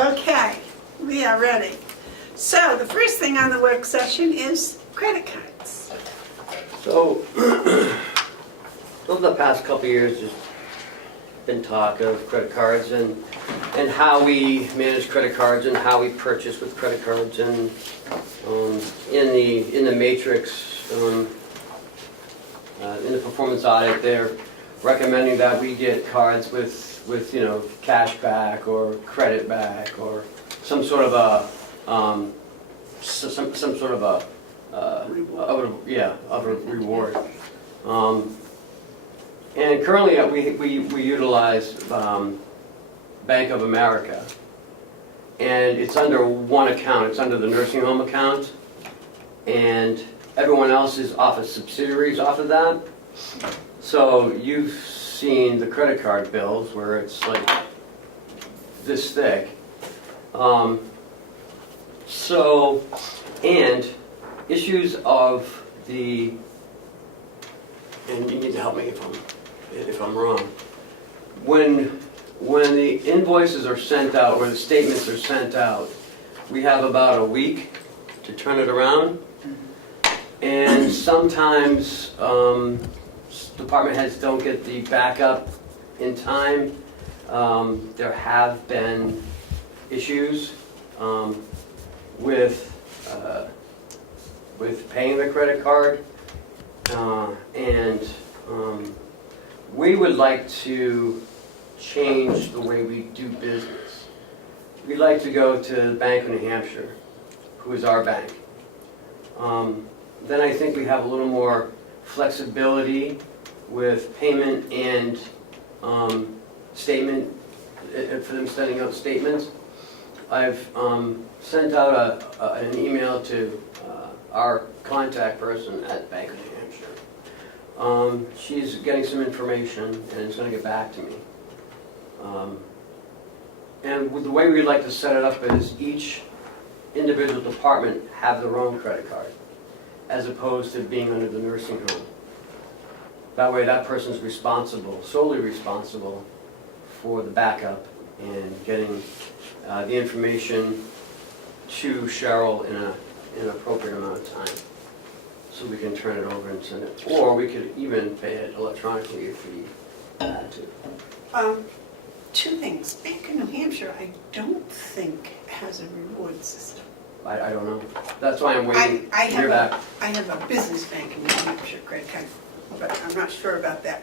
Okay, we are ready. So the first thing on the work session is credit cards. So, over the past couple of years, there's been talk of credit cards and how we manage credit cards and how we purchase with credit cards. And in the matrix, in the performance audit, they're recommending that we get cards with cash back or credit back or some sort of a reward. And currently we utilize Bank of America, and it's under one account. It's under the nursing home account, and everyone else is off of subsidiaries off of that. So you've seen the credit card bills where it's like this thick. And issues of the, and you need to help me if I'm wrong. When the invoices are sent out or the statements are sent out, we have about a week to turn it around. And sometimes department heads don't get the backup in time. There have been issues with paying the credit card, and we would like to change the way we do business. We'd like to go to the Bank of New Hampshire, who is our bank. Then I think we have a little more flexibility with payment and statement, for them sending out statements. I've sent out an email to our contact person at Bank of New Hampshire. She's getting some information and is going to get back to me. And the way we'd like to set it up is each individual department have their own credit card, as opposed to being under the nursing home. That way that person's solely responsible for the backup and getting the information to Cheryl in an appropriate amount of time, so we can turn it over and send it. Or we could even pay it electronically if we had to. Two things. Bank of New Hampshire, I don't think has a reward system. I don't know. That's why I'm waiting to hear back. I have a business bank in New Hampshire credit card, but I'm not sure about that.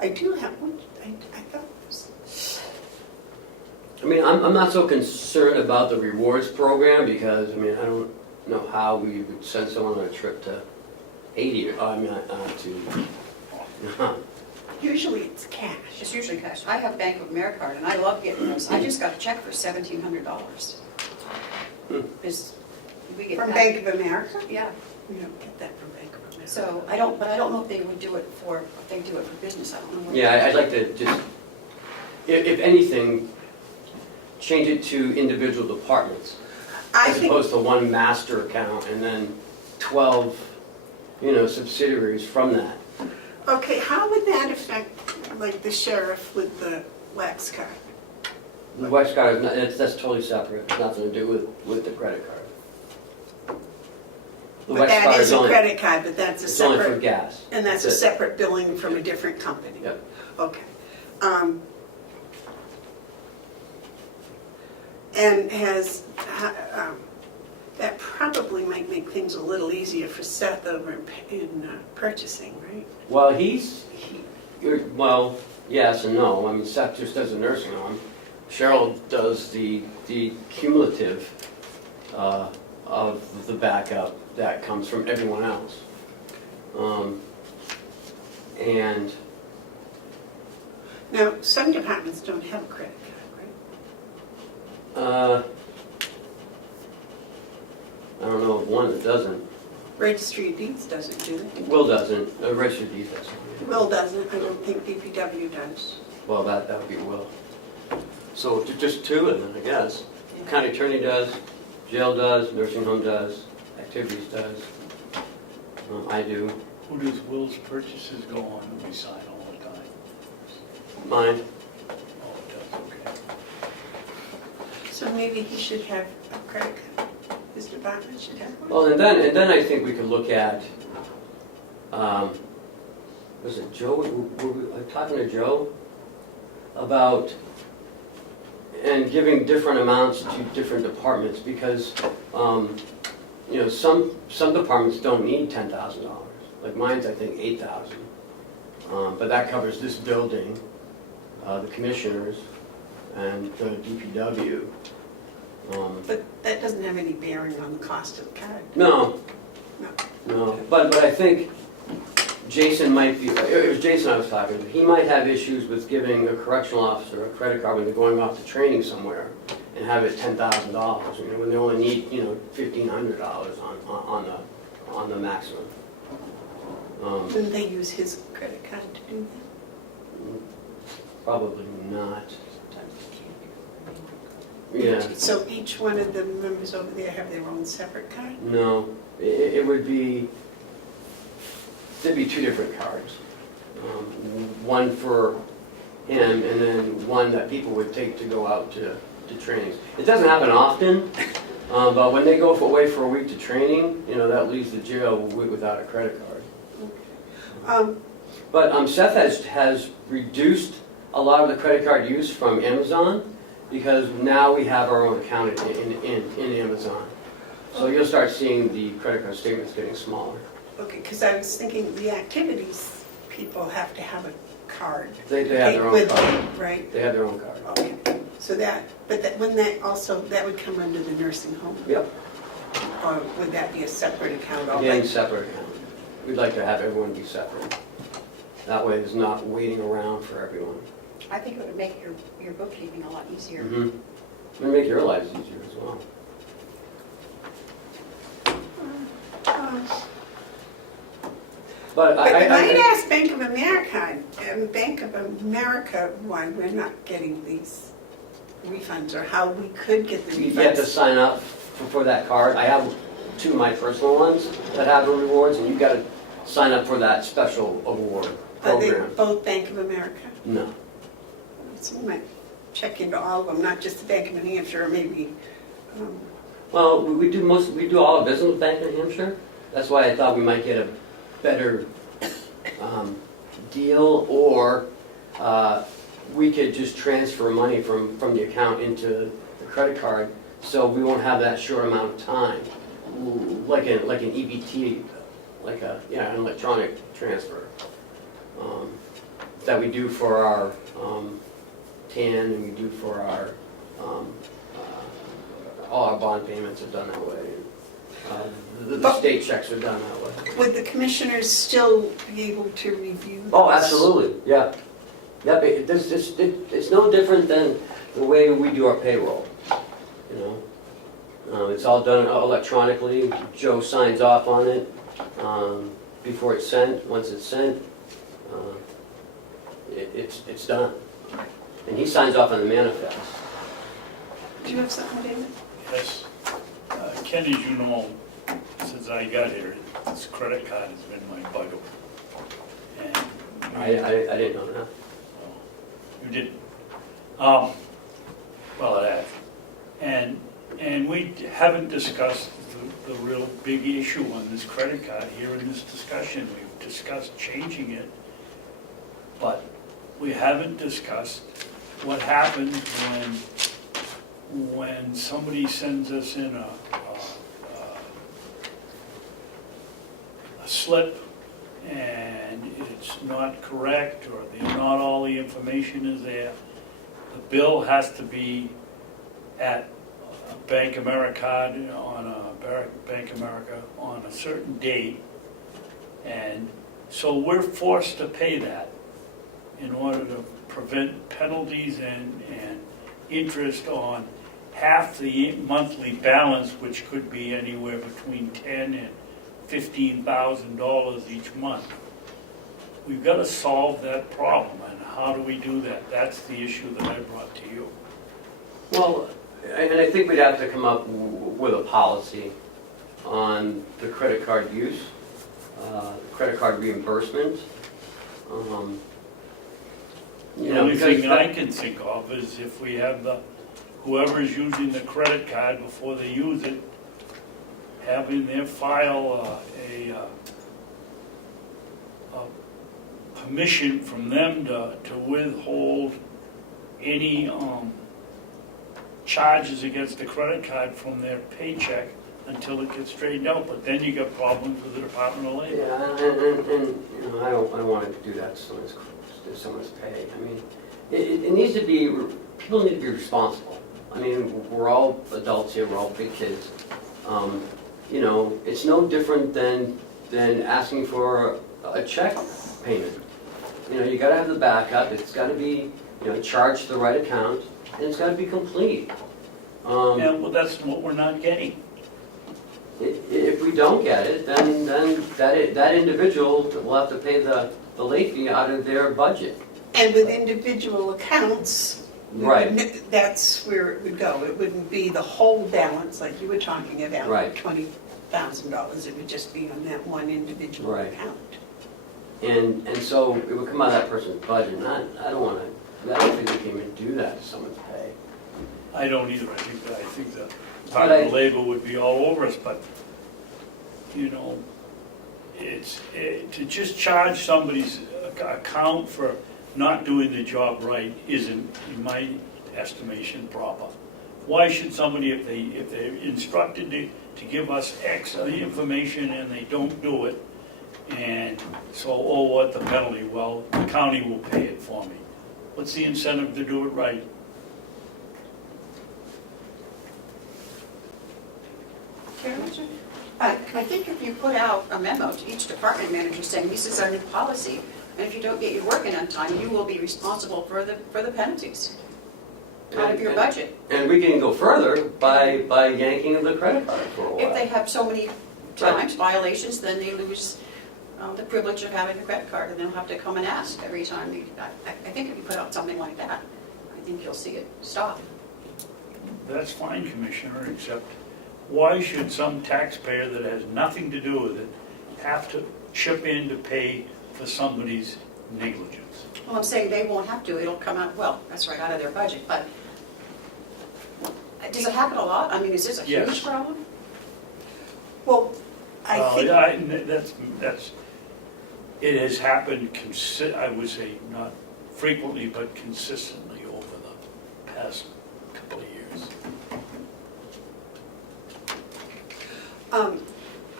I do have one. I thought it was. I mean, I'm not so concerned about the rewards program because, I mean, I don't know how we would send someone on a trip to Haiti or, Usually it's cash. It's usually cash. I have Bank of America card, and I love getting those. I just got a check for $1,700. We get From that. Bank of America? Yeah. We don't get that from Bank of America. So I don't know if they would do it if they do it for business. I don't know. Yeah, I'd like to just, if anything, change it to individual departments as opposed to one master account and then 12, subsidiaries from that. Okay, how would that affect, like, the sheriff with the wax card? The wax card, that's totally separate. It's nothing to do with the credit card. The But wax that card is a only, credit card, but that's a it's only for separate, gas. and that's a That's it. separate billing from a different company? Yep. Okay. And that probably might make things a little easier for Seth over in purchasing, right? Well, well, yes and no. I mean, Seth just does a nursing home. Cheryl does the cumulative of the backup that comes from everyone else. And Now, some departments don't have a credit card, right? I don't know of one that doesn't. Registry of Deeds doesn't, do they? Will doesn't. Registered Deeds doesn't. Will doesn't, I don't think DPW does. Well, that would be Will. So just two of them, I guess. County attorney does, jail does, nursing home does, activities does. I do. Who does Will's purchases go on that we sign all the time? Mine. Oh, it does, okay. So maybe he should have a credit card. His department should have one. Well, and then I think we could look at, was it Joe, were we talking to Joe about, and giving different amounts to different departments, because, you know, some departments don't need $10,000. Like mine's, I think, $8,000. But that covers this building, the commissioners, and the DPW. But that doesn't have any bearing on the cost of the card. No, No. no, but I think Jason might be, it was Jason I was talking to, he might have issues with giving a correctional officer a credit card when they're going off to training somewhere and have it $10,000, you know, when they only need, you know, $1,500 on the maximum. Didn't they use his credit card to do Probably not. that? Yeah, So each one of the members over there have their own separate card? no, it would be, there'd be two different cards. One for him and then one that people would take to go out to trainings. It doesn't happen often, but when they go away for a week to training, you know, that leaves the jail without a credit card. But Seth has reduced a lot of the credit card use from Amazon, because now we have our own account in Amazon. So you'll start seeing the credit card statements getting smaller. Okay, because I was thinking the activities people have to have a card. They have their own with card. them, right? They have their own card. Okay, so that, but that, wouldn't that also, that would come under the nursing home? Yep, Or would that be a separate account? again, separate account. We'd like to have everyone be separate. That way there's not waiting around for everyone. I think it would make your bookkeeping a lot easier. Mm-hmm. It'll make your lives easier as well. But But I might I ask Bank of America, why we're not getting these refunds, or how we could get the you get to refunds. sign up for that card. I have two of my personal ones that have the rewards, and you've got to sign up for that special award Are they program. both Bank of America? No. So we might check into all of them, not just the Bank of New Hampshire, or maybe, Well, we do all our business with Bank of New Hampshire. That's why I thought we might get a better deal, or we could just transfer money from the account into the credit card, so we won't have that short amount of time, like an EBT, like an electronic transfer that we do for our TAN, and we do for our all our bond payments are done that way. The state checks are done that way. would the commissioners still be able to review those? Oh, absolutely, yeah. Yep, it's no different than the way we do our payroll, you know? It's all done electronically. Joe signs off on it before it's sent. Once it's sent, it's done. And he signs off on the manifest. Do you have something, David? Yes. Ken, as you know, since I got here, this credit card has been my bugaboo. And I didn't know that. you didn't. Well, it has. And we haven't discussed the real big issue on this credit card here in this discussion. We've discussed changing it, but we haven't discussed what happens when somebody sends us in a slip and it's not correct, or not all the information is there. The bill has to be at Bank America on a certain date, and so we're forced to pay that in order to prevent penalties and interest on half the monthly balance, which could be anywhere between $10,000 and $15,000 each month. We've got to solve that problem, and how do we do that? That's the issue that I brought to you. Well, and I think we'd have to come up with a policy on the credit card use, credit card reimbursement. The only thing I can think of is if we have the whoever is using the credit card before they use it, have in their file a permission from them to withhold any charges against the credit card from their paycheck until it gets straightened out, but then you got problems with the Department of Labor. Yeah, and you know, I don't want to do that to someone's pay. I mean, it needs to be, people need to be responsible. I mean, we're all adults here, we're all big kids. You know, it's no different than asking for a check payment. You know, you gotta have the backup, it's gotta be, you know, charged to the right account, and it's gotta be complete. Yeah, well, that's what we're not getting. If we don't get it, then that individual will have to pay the late fee out of their budget. And with individual accounts, Right. that's where it would go. It wouldn't be the whole balance like you were talking about, Right. $20,000. It would just be on that one individual Right. account. And so it would come out of that person's budget, and I don't think we can even do that to someone's pay. I don't either. I think the Department of Labor would be all over us, but, you know, to just charge somebody's account for not doing the job right isn't, in my estimation, proper. Why should somebody, if they're instructed to give us X information and they don't do it, and so, oh, what the penalty? Well, the county will pay it for me. What's the incentive to do it right? I think if you put out a memo to each department manager saying, this is our new policy, and if you don't get your work in on time, you will be responsible for the penalties out of your budget. And we can go further by yanking the credit card for a while. If they have so many times violations, then they lose the privilege of having a credit card, and they'll have to come and ask every time. I think if you put out something like that, I think you'll see it stop. That's fine, Commissioner, except why should some taxpayer that has nothing to do with it have to chip in to pay for somebody's negligence? Well, I'm saying they won't have to, it'll come out, well, that's right, out of their budget, but does it happen a lot? I mean, is this a Yes. huge problem? Well, I think, It has happened, I would say, not frequently, but consistently over the past couple of years.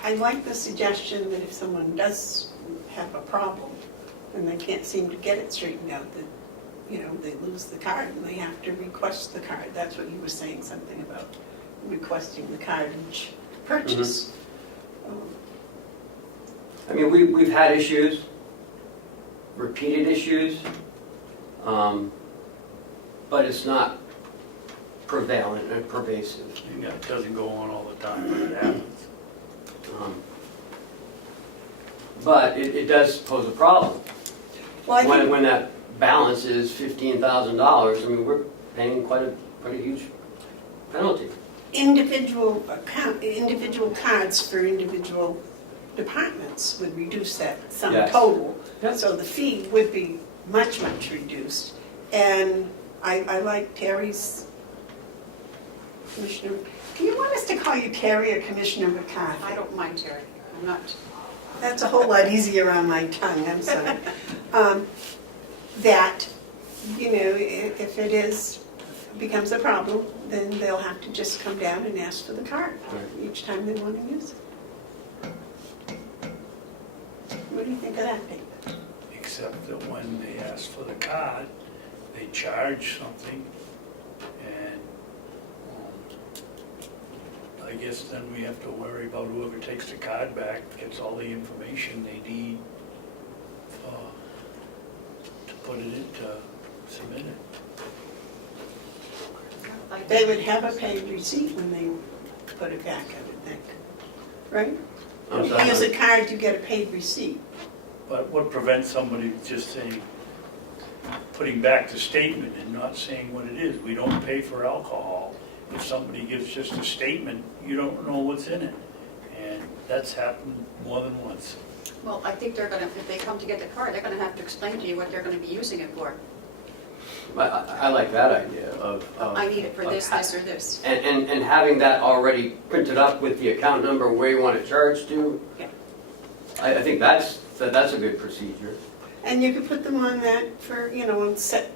I like the suggestion that if someone does have a problem and they can't seem to get it straightened out, that, you know, they lose the card and they have to request the card. That's what you were saying, something about requesting the card each purchase. I mean, we've had issues, repeated issues, but it's not prevalent and pervasive. And that doesn't go on all the time, but it happens. But it does pose a problem. Well, I think When that balance is $15,000, I mean, we're paying quite a huge penalty. individual cards for individual departments would reduce that sum Yes. total. Yep. So the fee would be much, much reduced. And I like Terry's, Commissioner, do you want us to call you Terry or Commissioner McCarthy? I don't mind, Terry, I'm not. That's a whole lot easier on my tongue, I'm sorry. That, you know, if it becomes a problem, then they'll have to just come down and ask for the card Right. each time they want to use it. What do you think of that, David? Except that when they ask for the card, they charge something, and I guess then we have to worry about whoever takes the card back gets all the information they need to put it in, to submit it. They would have a paid receipt when they put it back, I would think, right? I'm If you sorry. use a card, you get a paid receipt. But what prevents somebody just saying, putting back the statement and not saying what it is? We don't pay for alcohol. If somebody gives just a statement, you don't know what's in it. And that's happened more than once. Well, I think they're gonna, if they come to get the card, they're gonna have to explain to you what they're gonna be using it for. I like that idea of. I need it for of this, ha- this, or this. And having that already printed up with the account number, where you want to charge to. Yeah. I think that's a good procedure. And you could put them on that for, set,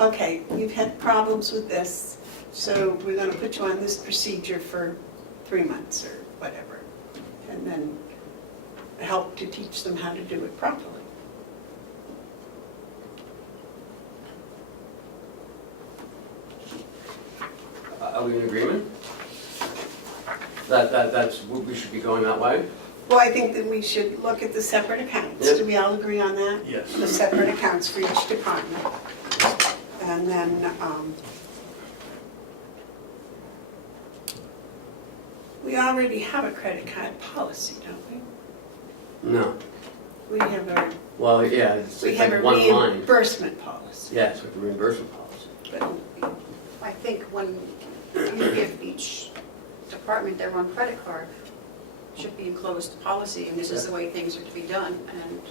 okay, you've had problems with this, so we're gonna put you on this procedure for 3 months or whatever. And then help to teach them how to do it properly. Are we in agreement? That's, we should be going that way? Well, I think that we should look at the separate accounts. Yep. Do we all agree on that? Yes. The separate accounts for each department. And then, we already have a credit card policy, don't we? No. We have a, Well, yeah, it's we have a like one line. reimbursement policy. Yes, with the reimbursement policy. But I think when you give each department their own credit card, should be enclosed policy, and this is the way things are to be done, and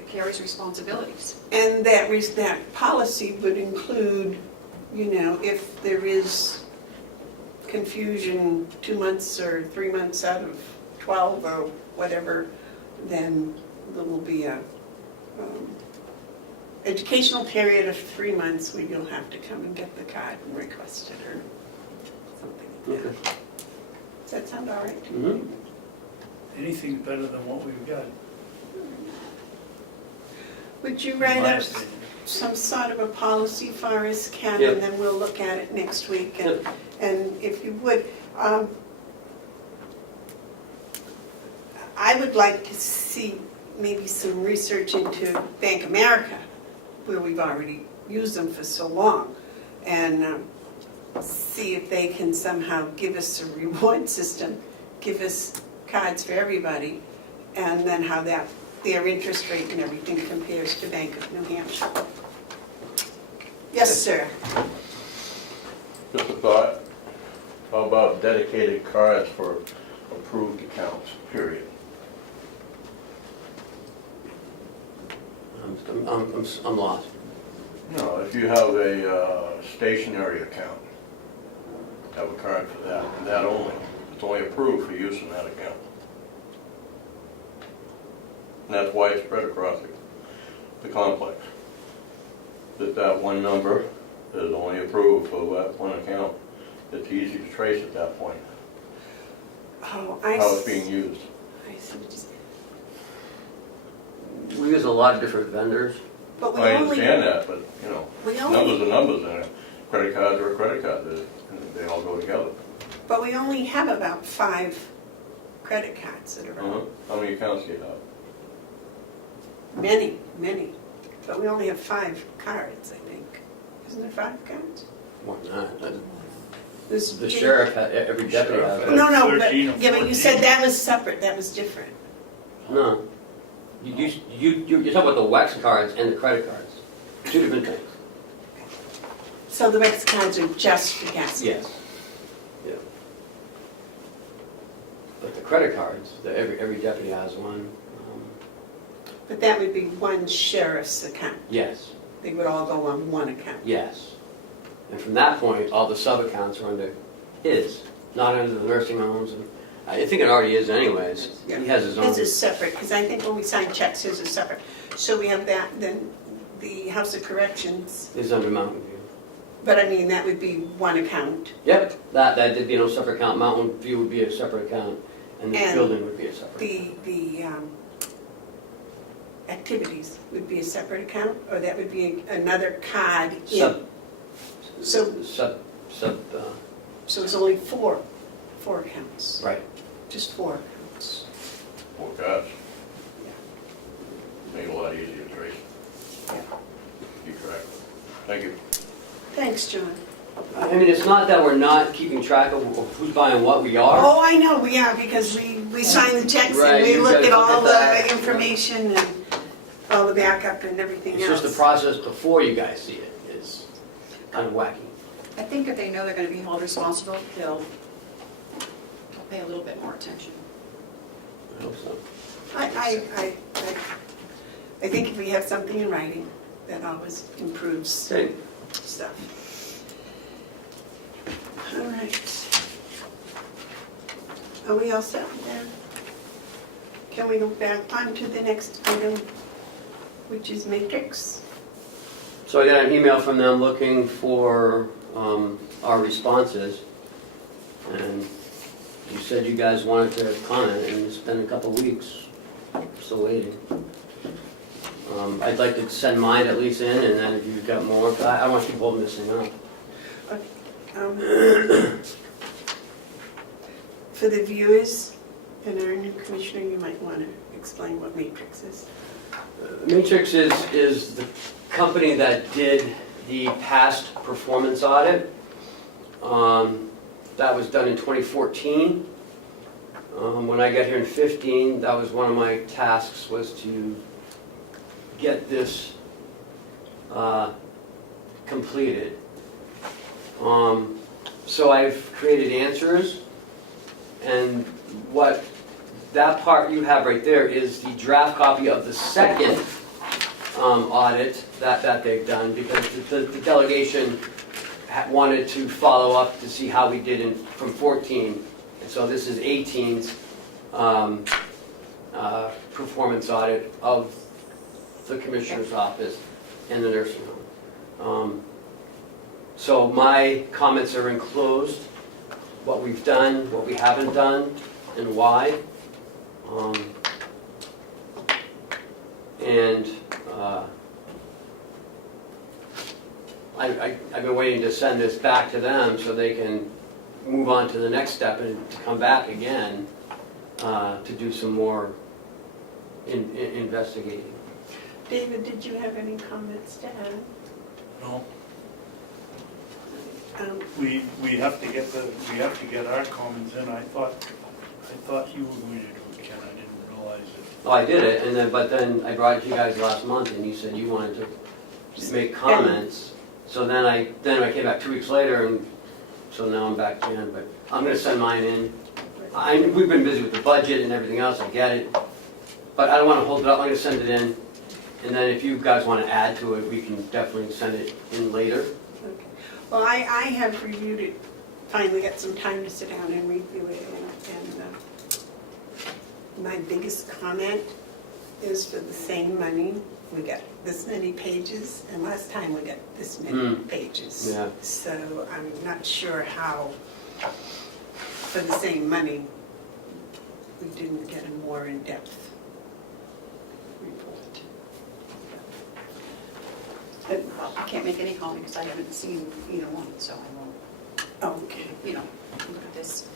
it carries responsibilities. And that policy would include, if there is confusion 2 months or 3 months out of 12 or whatever, then there will be a educational period of 3 months where you'll have to come and get the card and request it or something like that. Okay. Does that sound all right? Mhm. Anything better than what we've got, Would you in write my up opinion. some sort of a policy for us, Ken, Yep. and then we'll look at it next week? And Yep. and if you would, I would like to see maybe some research into Bank America, where we've already used them for so long, and see if they can somehow give us a reward system, give us cards for everybody, and then how their interest rate and everything compares to Bank of New Hampshire. Yes, sir. Just a thought, how about dedicated cards for approved accounts, period? I'm lost. You know, if you have a stationary account, have a card for that, and that only. It's only approved for use in that account. And that's why it's spread across the complex. That one number is only approved for that one account. It's easy to trace at that point, Oh, how it's being used. I see what you're saying. We use a lot of different vendors. But we I only, understand that, but, you know, we only, numbers are numbers, and a credit cards are a credit card, they all go together. but we only have about 5 credit cards that are out. How many accounts do you have? Many, many. But we only have 5 cards, I think. Isn't there 5 cards? Why not? There's The sheriff, every deputy has Sheriff. one. No, no, but, 13 or yeah, but you 14. said that was separate, that was different. No. You're talking about the wax cards and the credit cards. 2 different things. So the Rex cards are just for gas. Yes. Yeah. But the credit cards, every deputy has one. But that would be one sheriff's account. Yes, They would all go on one account. yes. And from that point, all the sub-accounts are under his, not under the nursing homes. And I think it already is anyways. Yeah. He has his own. His is separate, because I think when we sign checks, his is separate. So we have that, then the House of Corrections, Is under Mountain View. but I mean, that would be one account. Yep, that'd be no separate account. Mountain View would be a separate account, and the And building would be a separate. The activities would be a separate account, or that would be another card in. So Sub, so it's only four accounts, right. just 4 accounts. 4 cards. Make it a lot easier to trace. Yeah. Keep track. Thank you. Thanks, John. I mean, it's not that we're not keeping track of who's buying what, we are. Oh, I know, we are, because we sign the checks Right, and we you look gotta at all look at the that. information and all the backup and everything It's else. just the process before you guys see it is kind of wacky. I think if they know they're going to be held responsible, they'll pay a little bit more attention. I hope so. I think if we have something in writing, That always improves Okay. stuff. All right. Are we all set there? Can we go back on to the next item, which is matrix? So I got an email from them looking for our responses, and you said you guys wanted to comment, and it's been a couple weeks, still waiting. I'd like to send mine at least in, and then if you've got more, I want you to hold this thing up. For the viewers and our new commissioner, you might want to explain what matrix is. Matrix is the company that did the past performance audit. That was done in 2014. When I got here in 15, that was one of my tasks, was to get this completed. So I've created answers, and what that part you have right there is the draft copy of the second audit that they've done, because the delegation wanted to follow up to see how we did from 14. And so this is 18's performance audit of the commissioner's office and the nursing home. So my comments are enclosed, what we've done, what we haven't done, and why. I've been waiting to send this back to them so they can move on to the next step and to come back again to do some more investigating. David, did you have any comments to add? No, we have to get our comments in. I thought you were going to do it, Ken. I didn't realize it. Oh, I did it, and then I brought it to you guys last month, and you said you wanted to make comments. So then I came back 2 weeks later, and so now I'm back in. But I'm going to send mine in. We've been busy with the budget and everything else. I get it, but I don't want to hold it up. I'm going to send it in, and then if you guys want to add to it, we can definitely send it in later. Okay. Well, I have reviewed it, finally got some time to sit down and review it, and my biggest comment is for the same money, we got this many pages, and last time we got this many pages. Yeah. So I'm not sure how, for the same money, we didn't get a more in-depth report. But I can't make any comment because I haven't seen either one, so I won't, Okay, look at this.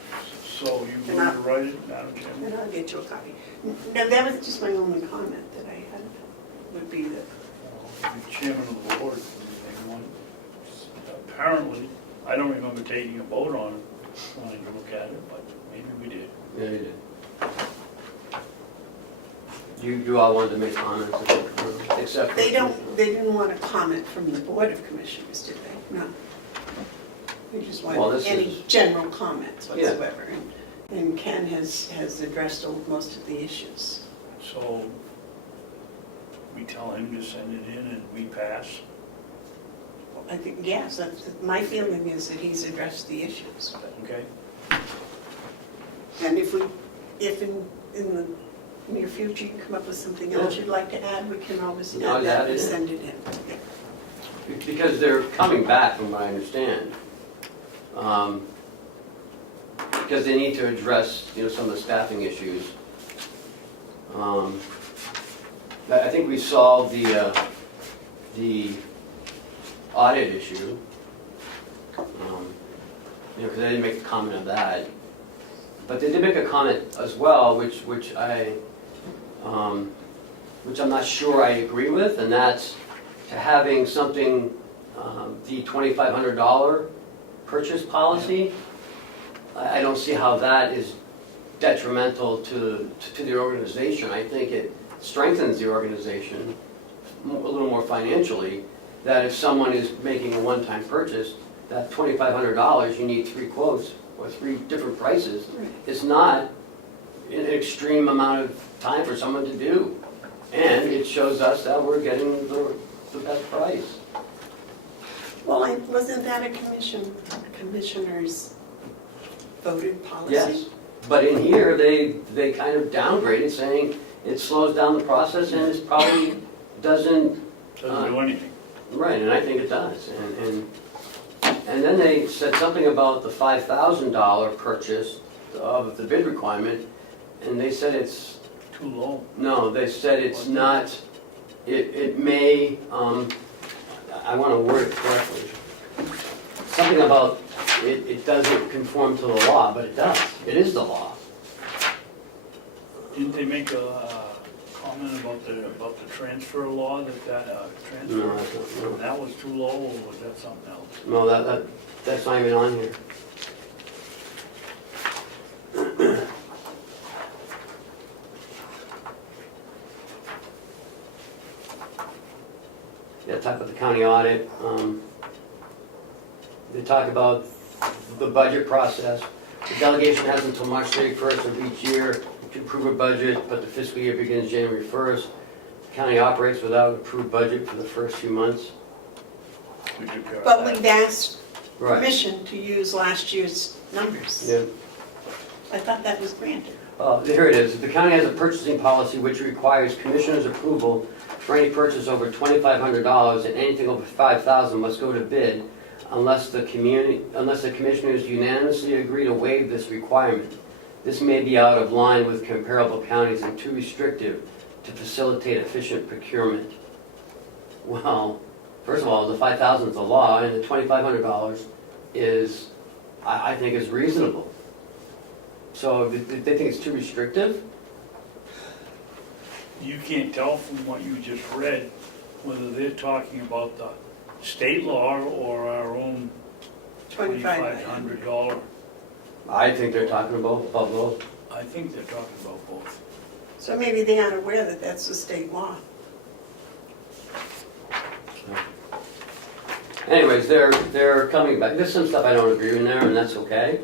So you going to write it, Madam Chairman? and I'll get you a copy. No, that was just my only comment that I had, would be that, The chairman of the board, anyone? Apparently, I don't remember taking a vote on it, wanting to look at it, but maybe we did. Yeah, you did. You all wanted to make comments, except for... they didn't want a comment from the Board of Commissioners, did they? No. They just Well, wanted this any is- general comments Yeah. whatsoever. And Ken has addressed most of the issues. So we tell him to send it in and we pass. I think, yes, my feeling is that he's addressed the issues. Okay? And if in the near future you come up with something else you'd like to add, we can always No, add that add and it in. send it in. Because they're coming back, from what I understand. Because they need to address, some of the staffing issues. I think we solved the audit issue. Because they didn't make a comment on that. But they did make a comment as well, which I'm not sure I agree with, and that's to having something, the $2,500 purchase policy. I don't see how that is detrimental to the organization. I think it strengthens the organization a little more financially, that if someone is making a one-time purchase, that $2,500, you need 3 quotes or 3 different prices. It's not an extreme amount of time for someone to do. And it shows us that we're getting the the best price. Well, wasn't that a commissioner's voted policy? Yes, but in here, they kind of downgraded, saying it slows down the process and it probably doesn't. Doesn't do anything. Right, and I think it does. And then they said something about the $5,000 purchase of the bid requirement, and they said it's, Too low. no, they said it's not, it may, I want to word it correctly. Something about it doesn't conform to the law, but it does. It is the law. Didn't they make a comment about the transfer law, that transfer? No, that's not, no. That was too low, or was that something else? No, that's not even on here. Yeah, talk about the county audit. They talk about the budget process. The delegation has until March 31st of each year to approve a budget, but the fiscal year begins January 1st. The county operates without approved budget for the first few months. We took care of But that. we've asked Right. permission to use last year's numbers. Yeah. I thought that was granted. Here it is. The county has a purchasing policy which requires commissioners' approval for any purchase over $2,500, and anything over $5,000 must go to bid unless the commissioners unanimously agree to waive this requirement. This may be out of line with comparable counties and too restrictive to facilitate efficient procurement. Well, first of all, the $5,000 is the law, and the $2,500 is, I think, is reasonable. So they think it's too restrictive? You can't tell from what you just read whether they're talking about the state law or our own $2,500. I think they're talking about both. I think they're talking about both. So maybe they aren't aware that that's the state law. Anyways, they're coming back. There's some stuff I don't agree with in there, and that's okay.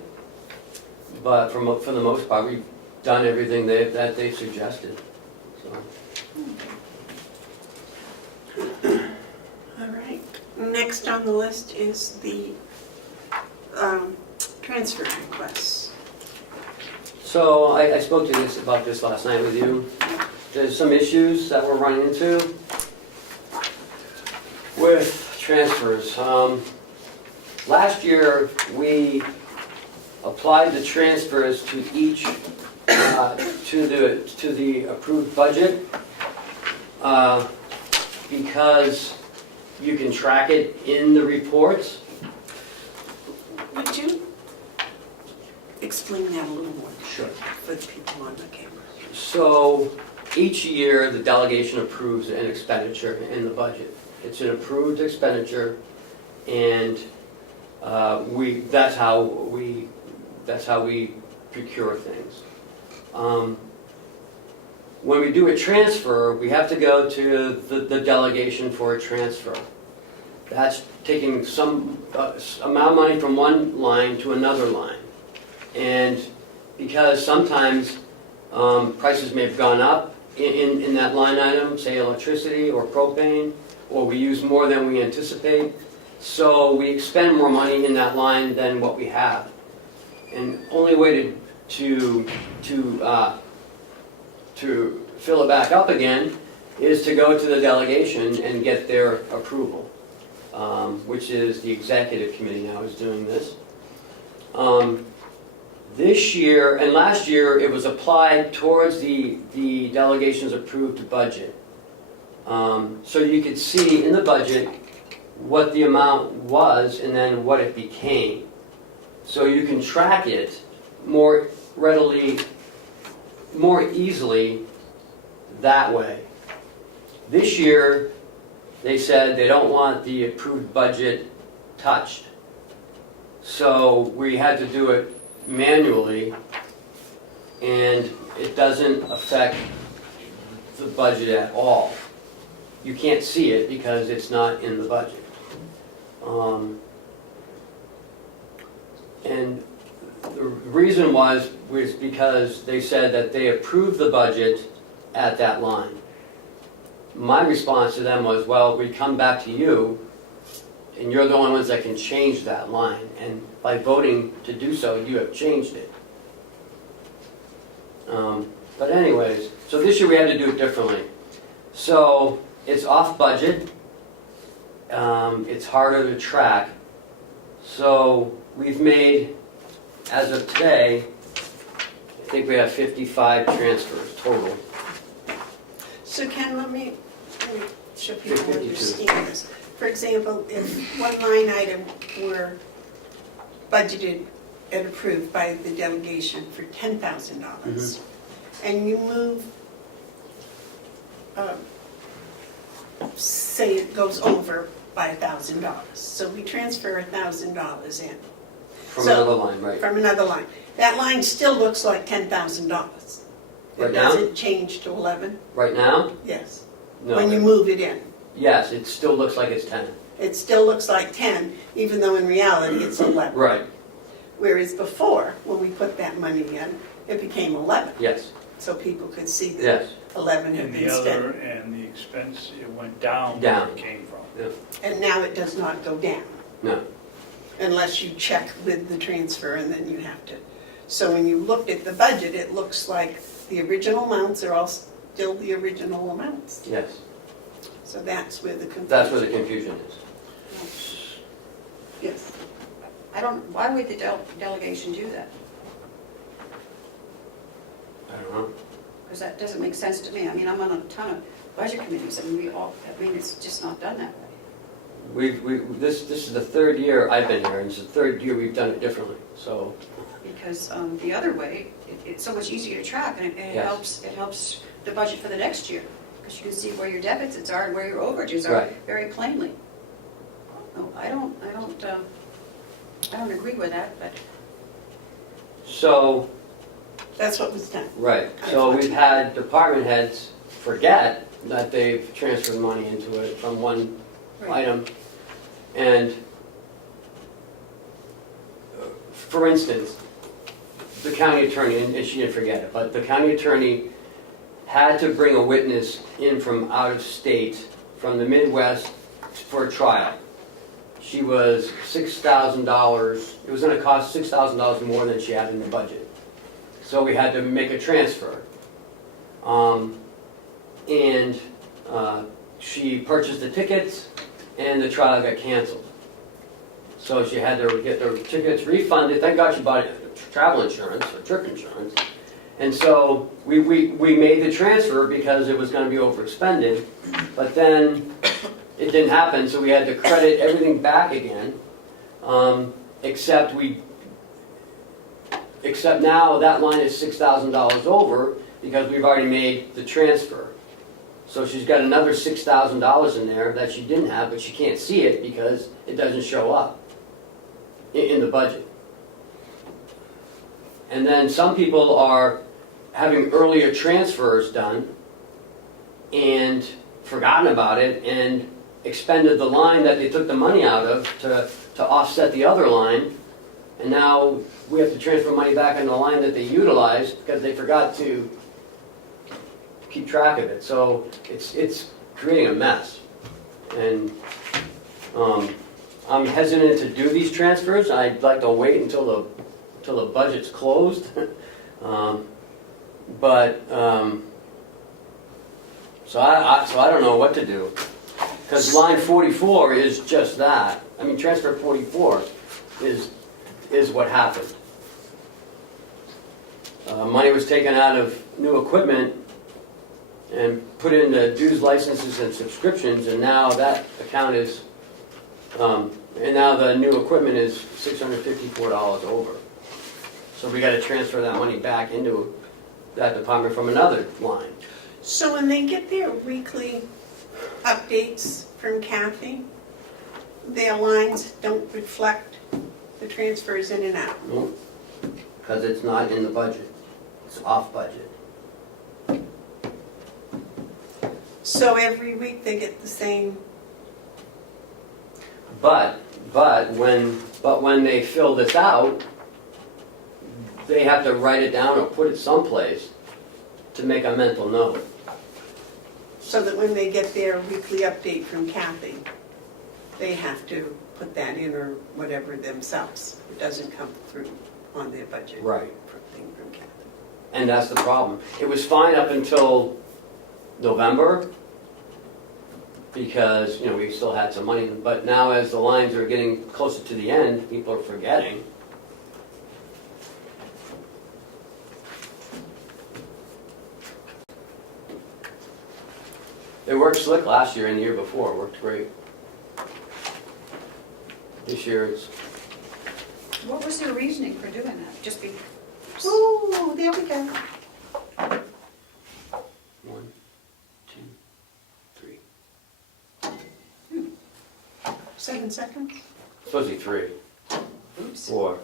But for the most part, we've done everything that they've suggested. So. All right. Next on the list is the transfer requests. So I spoke to about this last night with you. There's some issues that we're running into with transfers. Last year, we applied the transfers to each, to the approved budget, because you can track it in the reports. Would you explain that a little more Sure. for the people on the camera? So each year, the delegation approves an expenditure in the budget. It's an approved expenditure, and that's how we procure things. When we do a transfer, we have to go to the delegation for a transfer. That's taking some amount of money from one line to another line. And because sometimes prices may have gone up in that line item, say electricity or propane, or we use more than we anticipate, so we expend more money in that line than what we have. And only way to fill it back up again is to go to the delegation and get their approval, which is the executive committee now is doing this. This year, and last year, it was applied towards the delegation's approved budget. So you could see in the budget what the amount was and then what it became. So you can track it more readily, more easily that way. This year, they said they don't want the approved budget touched. So we had to do it manually, and it doesn't affect the budget at all. You can't see it because it's not in the budget. And the reason was because they said that they approved the budget at that line. my response to them was, well, we come back to you, and you're the only ones that can change that line. And by voting to do so, you have changed it. But anyways, so this year we had to do it differently. So it's off budget. It's harder to track. So we've made, as of today, I think we have 55 transfers total. So Ken, let me show people 52. understand this. For example, if one line item were budgeted and approved by the delegation for $10,000, and you move, say it goes over by $1,000, so we transfer $1,000 in. From So- another line, right? From another line. That line still looks like $10,000. Right It now? doesn't change to 11? Right now? Yes. No. When you move it in. Yes, it still looks like it's 10. It still looks like 10, even though in reality it's 11. Right, Whereas before, when we put that money in, it became 11. yes, So people could see that yes. 11 had And the been other, spent. and the expense, it went down where Down. it came from. Yeah. And now it does not go down, No, unless you check with the transfer and then you have to. So when you looked at the budget, it looks like the original amounts are all still the original amounts. yes. So that's where the confusion. That's where the confusion is. Yes. I don't, why would the delegation do that? I don't know. Because that doesn't make sense to me. I mean, I'm on a ton of budget committees, and it's just not done that way. This is the third year I've been here, and it's the third year we've done it differently, so. Because the other way, it's so much easier to track, and it Yes. helps the budget for the next year. Because you can see where your deficits are and where your overages are Right. very plainly. No, I don't agree with that, but So, That's what was done. right, so we've had department heads forget that they've transferred money into it from one item. And, for instance, the county attorney, and she didn't forget it, but the county attorney had to bring a witness in from out of state, from the Midwest, for a trial. She was $6,000, it was gonna cost $6,000 more than she had in the budget. So we had to make a transfer. And she purchased the tickets, and the trial got canceled. So she had to get the tickets refunded. Thank God she bought travel insurance or trip insurance. And so we made the transfer because it was going to be overexpended, but then it didn't happen, so we had to credit everything back again, except now that line is $6,000 over because we've already made the transfer. So she's got another $6,000 in there that she didn't have, but she can't see it because it doesn't show up in the budget. And then some people are having earlier transfers done and forgotten about it and expended the line that they took the money out of to offset the other line. And now we have to transfer money back in the line that they utilized because they forgot to keep track of it. So it's creating a mess. And I'm hesitant to do these transfers. I'd like to wait until the budget's closed. So I don't know what to do. Because line 44 is just that. I mean, transfer 44 is what happened. Money was taken out of new equipment and put into dues, licenses, and subscriptions, and now that account is, and now the new equipment is $654 over. So we got to transfer that money back into that department from another line. So when they get their weekly updates from Kathy, their lines don't reflect the transfers in and out. Because it's not in the budget. It's off budget. So every week they get the same, But when they fill this out, they have to write it down or put it someplace to make a mental note. So that when they get their weekly update from Kathy, they have to put that in or whatever themselves. It doesn't come through on their budget. Right. Thing from Kathy. And that's the problem. It was fine up until November, because, you know, we still had some money, but now as the lines are getting closer to the end, people are forgetting. It worked slick last year and the year before, it worked great. This year it's, What was their reasoning for doing that? Just be, Oh, there we go. 1, 2, 3. 7 seconds. Supposed to be 3, oops. 4.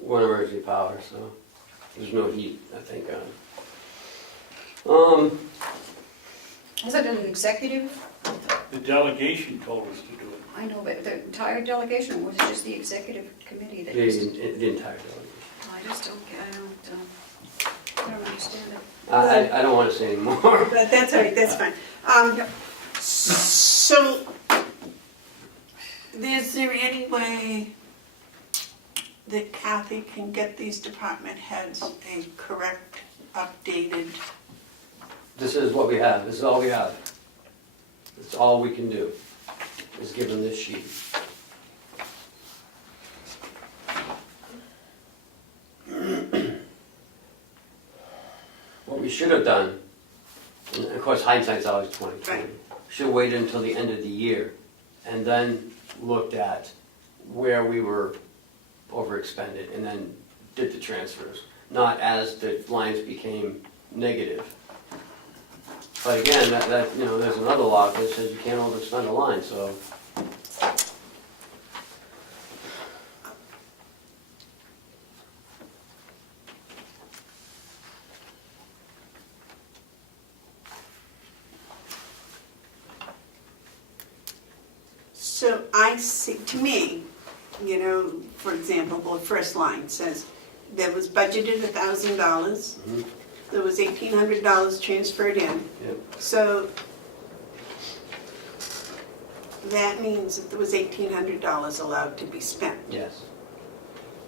One emergency power, so there's no heat, I think. Was that an executive? The delegation told us to do it. I know, but the entire delegation, or was it just the executive committee that The used? the entire delegation. I just don't, I don't understand it. I don't want to say anymore. But that's all right, that's fine. So, is there any way that Kathy can get these department heads a correct, updated? This is what we have, this is all we have. It's all we can do, is give them this sheet. What we should have done, and of course hindsight's always 20/20, Right. should have waited until the end of the year and then looked at where we were overexpended and then did the transfers, not as the lines became negative. But again, that you know, there's another law that says you can't overexpend a line, so. So I see, to me, you know, for example, the first line says, there was budgeted $1,000, there was $1,800 transferred in. Yep. So that means that there was $1,800 allowed to be spent. Yes.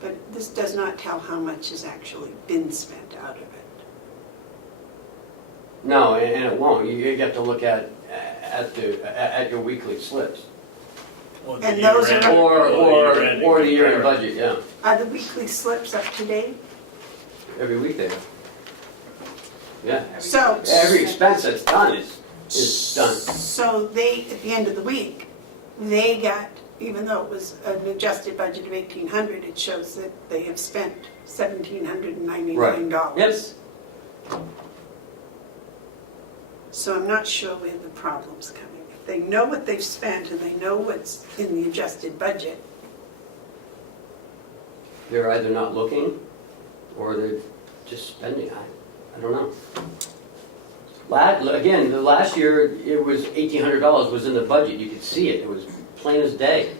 But this does not tell how much has actually been spent out of it. No, and it won't. You have to look at your weekly slips. Or And the those year-end- are- year-end Or the year-end compare. budget, yeah. Are the weekly slips up to date? Every week they are. Yeah. So. Every expense that's done is done. So they, at the end of the week, they got, even though it was an adjusted budget of $1,800, it shows that they have spent $1,799. Yes. So I'm not sure where the problem's coming. If they know what they've spent and they know what's in the adjusted budget, They're either not looking or they're just spending. I don't know. Again, the last year, it was $1,800 was in the budget. You could see it. It was plain as day.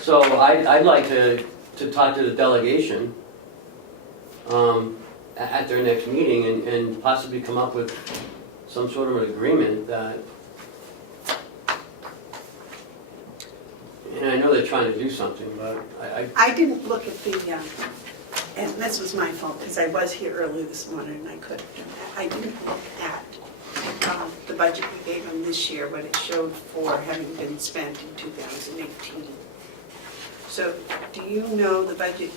So I'd like to talk to the delegation at their next meeting and possibly come up with some sort of an agreement that, and I know they're trying to do something, but I didn't look at the, and this was my fault, because I was here early this morning and I couldn't. I didn't look at the budget we gave them this year, what it showed for having been spent in 2018. So do you know the budget,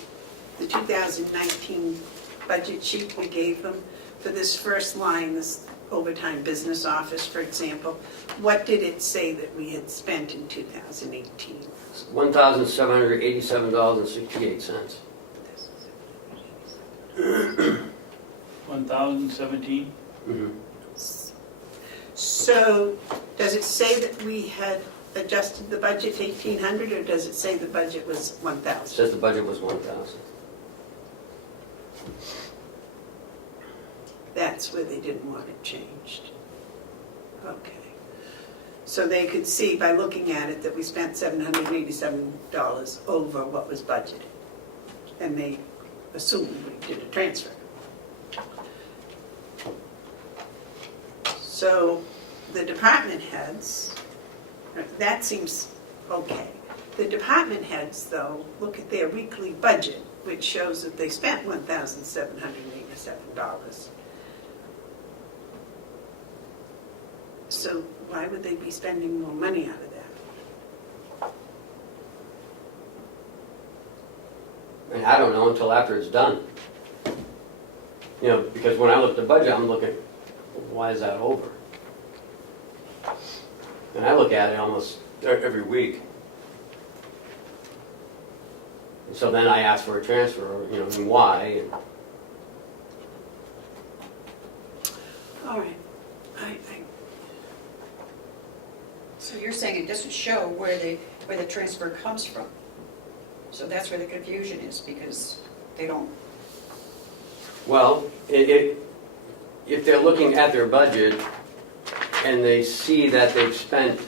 the 2019 budget sheet we gave them for this first line, this overtime business office, for example? What did it say that we had spent in 2018? $1,787.68. 1,017? Mm-hmm. So does it say that we had adjusted the budget to 1,800, or does it say the budget was 1,000? It says the budget was 1,000. That's where they didn't want it changed. Okay. So they could see by looking at it that we spent $787 over what was budgeted. And they assumed we did a transfer. So the department heads, that seems okay. The department heads, though, look at their weekly budget, which shows that they spent $1,787. So why would they be spending more money out of that? And I don't know until after it's done. You know, because when I look at the budget, I'm looking, why is that over? And I look at it almost every week. And so then I ask for a transfer, you know, and why, and All right, So you're saying it doesn't show where the transfer comes from? So that's where the confusion is, because they don't, well, if they're looking at their budget and they see that they've spent,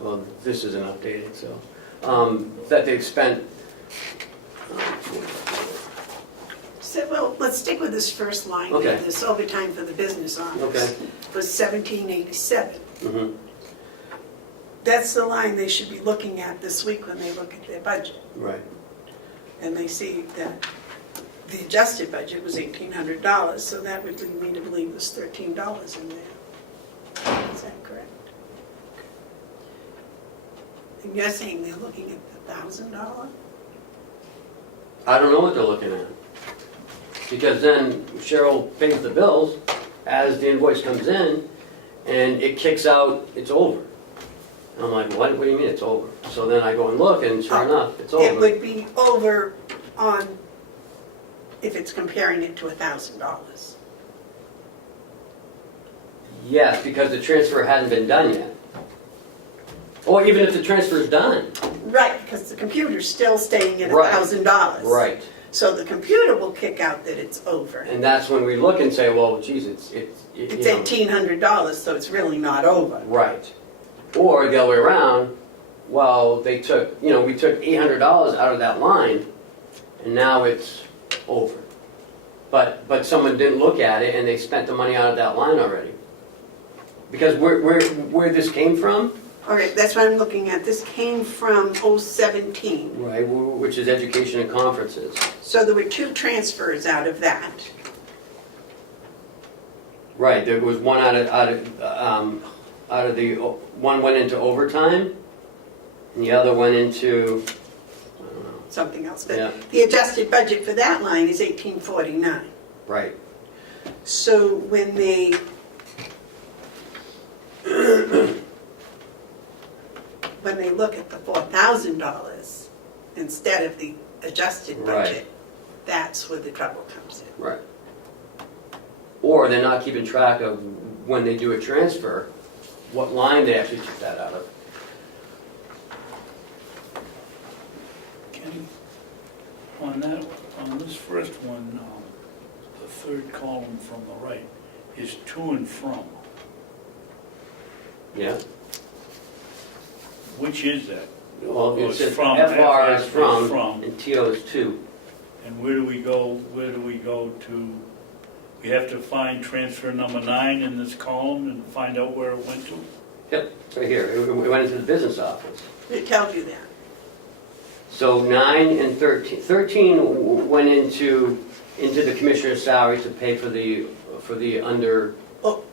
well, this isn't updated, so, that they've spent, so, well, let's stick with this first line, Okay. there, this overtime for the business office. Okay. Was $1787. mhm, That's the line they should be looking at this week when they look at their budget. right. And they see that the adjusted budget was $1,800, so that would lead me to believe there's $13 in there. Is that correct? And you're saying they're looking at the $1,000? I don't know what they're looking at. Because then Cheryl pays the bills as the invoice comes in, and it kicks out, it's over. And I'm like, what do you mean it's over? So then I go and look, and sure enough, it's It over. would be over on, if it's comparing it to $1,000. Yes, because the transfer hadn't been done yet. Or even if the transfer is done. Right, because the computer's still staying at Right. $1,000. Right. So the computer will kick out that it's over. And that's when we look and say, well, geez, it's you It's know, $1,800, so it's really not over. right. Or the other way around, well, they took, you know, we took $800 out of that line, and now it's over. But someone didn't look at it, and they spent the money out of that line already. Because where this came from, All right, that's what I'm looking at. This came from 017. right, which is education and conferences. So there were two transfers out of that. Right, there was one out of the, one went into overtime, and the other went into, I don't know, Something else. Yeah. But the adjusted budget for that line is $1,849. right. So when they when they look at the $4,000 instead of the adjusted Right. budget, that's where the trouble comes in. Right. Or they're not keeping track of when they do a transfer, what line they actually took that out of. Kenny, on this first one, the third column from the right is to and from. Yeah? Which is that? Well, Oh, it it's says from, FR is FR is from, from. and TO is to. And where do we go to? We have to find transfer number 9 in this column and find out where it went to? Yep, it's right here. It went into the business office. It tells you that. So 9 and 13. 13 went into the commissioner's salary to pay for the under, Oh,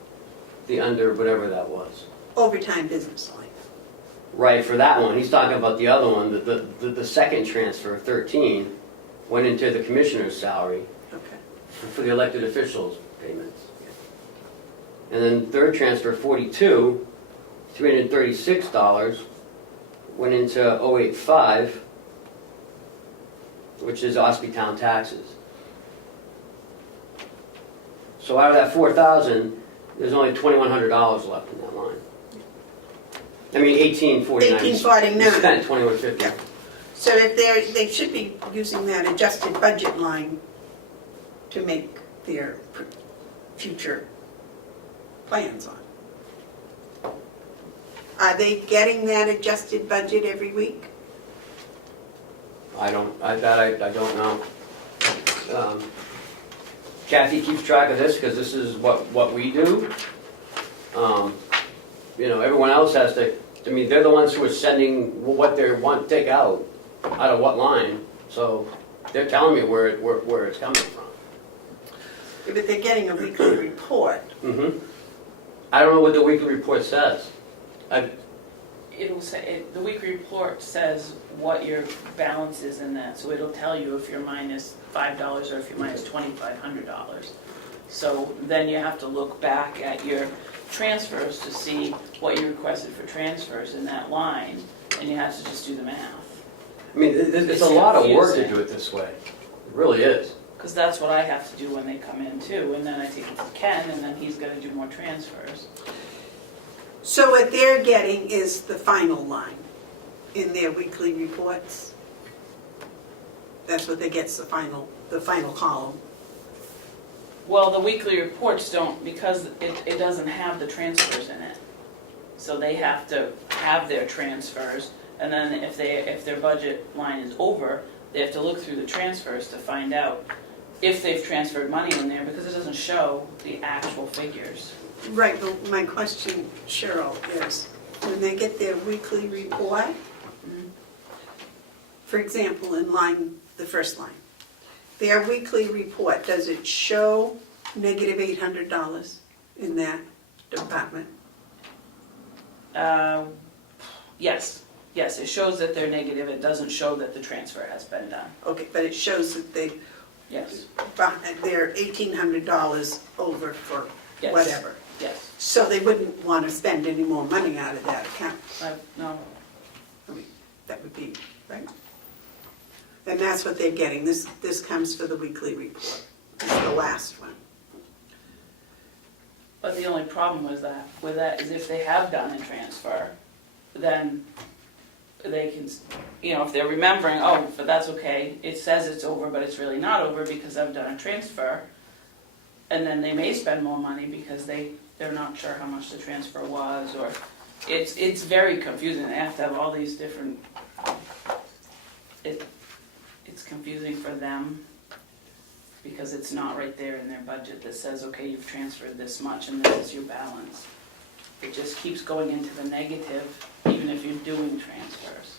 the under whatever that was. overtime business line. Right, for that one. He's talking about the other one, the second transfer, 13, went into the commissioner's salary Okay. for the elected officials' payments. And then third transfer, 42, $336, went into 085, which is Ossipee Town taxes. So out of that 4,000, there's only $2,100 left in that line. I mean, 1849. $1,849. You spent 2150. Yeah. So if they should be using that adjusted budget line to make their future plans on. Are they getting that adjusted budget every week? I don't know. Kathy keeps track of this because this is what we do. Everyone else has to, they're the ones who are sending what they want to take out of what line. So they're telling me where it's coming from. Yeah, but they're getting a weekly report. Mm-hmm. I don't know what the weekly report says. It'll say, the weekly report says what your balance is in that, so it'll tell you if you're minus $5 or if you're minus $2,500. So then you have to look back at your transfers to see what you requested for transfers in that line, and you have to just do the math. It's a lot of work to do it this way. It really is. Because that's what I have to do when they come in too, and then I take it to Ken, and then he's gonna do more transfers. So what they're getting is the final line in their weekly reports. That's what they get's the final column. Well, the weekly reports don't, because it doesn't have the transfers in it. So they have to have their transfers, and then if their budget line is over, they have to look through the transfers to find out if they've transferred money in there, because it doesn't show the actual figures. Right, but my question, Cheryl, is when they get their weekly report, for example, in the first line, their weekly report, does it show negative $800 in that department? Yes, it shows that they're negative, it doesn't show that the transfer has been done. Okay, but it shows that Yes, they're $1,800 over for Yes. whatever. yes. So they wouldn't want to spend any more money out of that account. No, That would be, right? And that's what they're getting. This comes for the weekly report. It's the last one. but the only problem with that is if they have done a transfer, then they can, if they're remembering, but that's okay, it says it's over, but it's really not over because I've done a transfer, and then they may spend more money because they're not sure how much the transfer was, or it's very confusing. They have to have all these different, it's confusing for them because it's not right there in their budget that says, okay, you've transferred this much and this is your balance. It just keeps going into the negative even if you're doing transfers.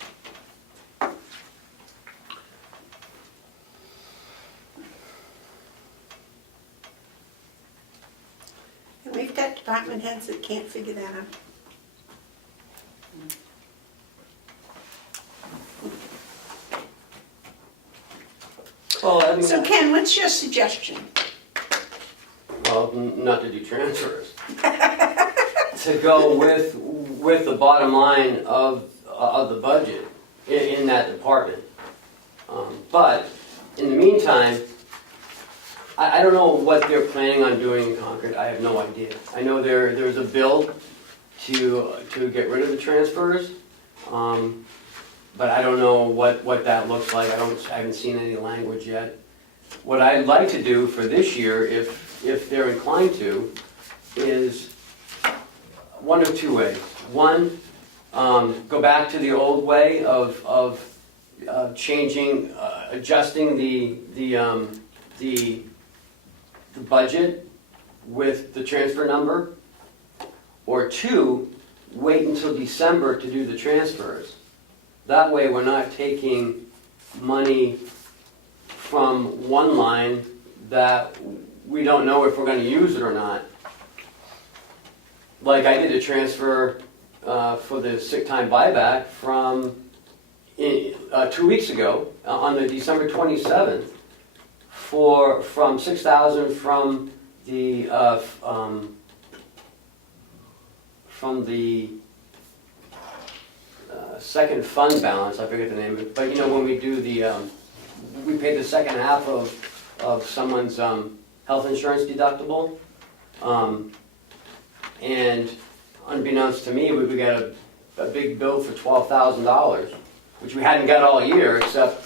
And we've got department heads that can't figure that out. Well, So Ken, what's your suggestion? not to do transfers. To go with the bottom line of the budget in that department. But in the meantime, I don't know what they're planning on doing in Concord. I have no idea. I know there's a bill to get rid of the transfers, but I don't know what that looks like. I haven't seen any language yet. What I'd like to do for this year, if they're inclined to, is one of two ways. One, go back to the old way of changing, adjusting the budget with the transfer number, or two, wait until December to do the transfers. That way we're not taking money from one line that we don't know if we're going to use it or not. Like I did a transfer for the sick time buyback from 2 weeks ago on the December 27th from $6,000 from the second fund balance. I forget the name of it, but when we do we pay the second half of someone's health insurance deductible, and unbeknownst to me, we got a big bill for $12,000, which we hadn't got all year, except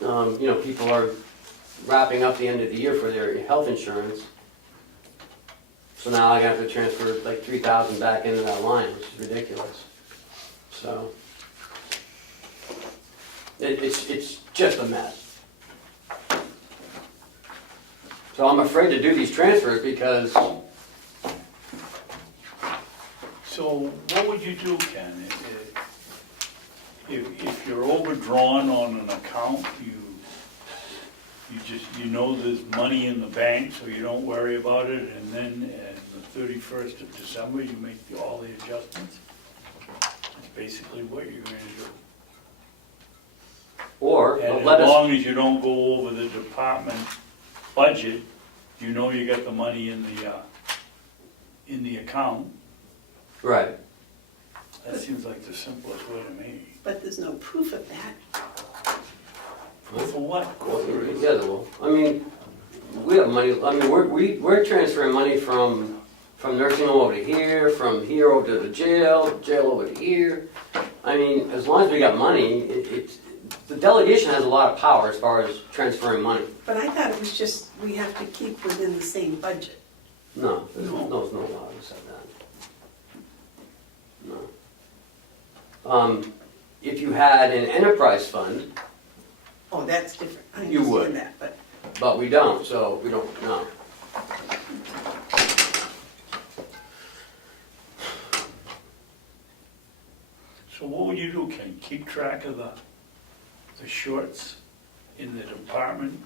people are wrapping up the end of the year for their health insurance. So now I have to transfer like 3,000 back into that line, which is ridiculous. So, it's just a mess. So I'm afraid to do these transfers because, So what would you do, Ken? If you're overdrawn on an account, you know there's money in the bank, so you don't worry about it, and then at the 31st of December, you make all the adjustments? That's basically what you're gonna do. or And let as us, long as you don't go over the department budget, you know you got the money in the account. right, That seems like the simplest way to me. But there's no proof of that. For what? yeah, well, I mean, we have money, I mean, we're transferring money from nursing home over to here, from here over to the jail over to here. I mean, as long as we got money, the delegation has a lot of power as far as transferring money. But I thought it was just, we have to keep within the same budget. No, there's no law that said that. No. If you had an enterprise fund, Oh, that's different. I You would. understand that, but but we don't, so we don't know. So what would you do, Ken? Keep track of the shorts in the department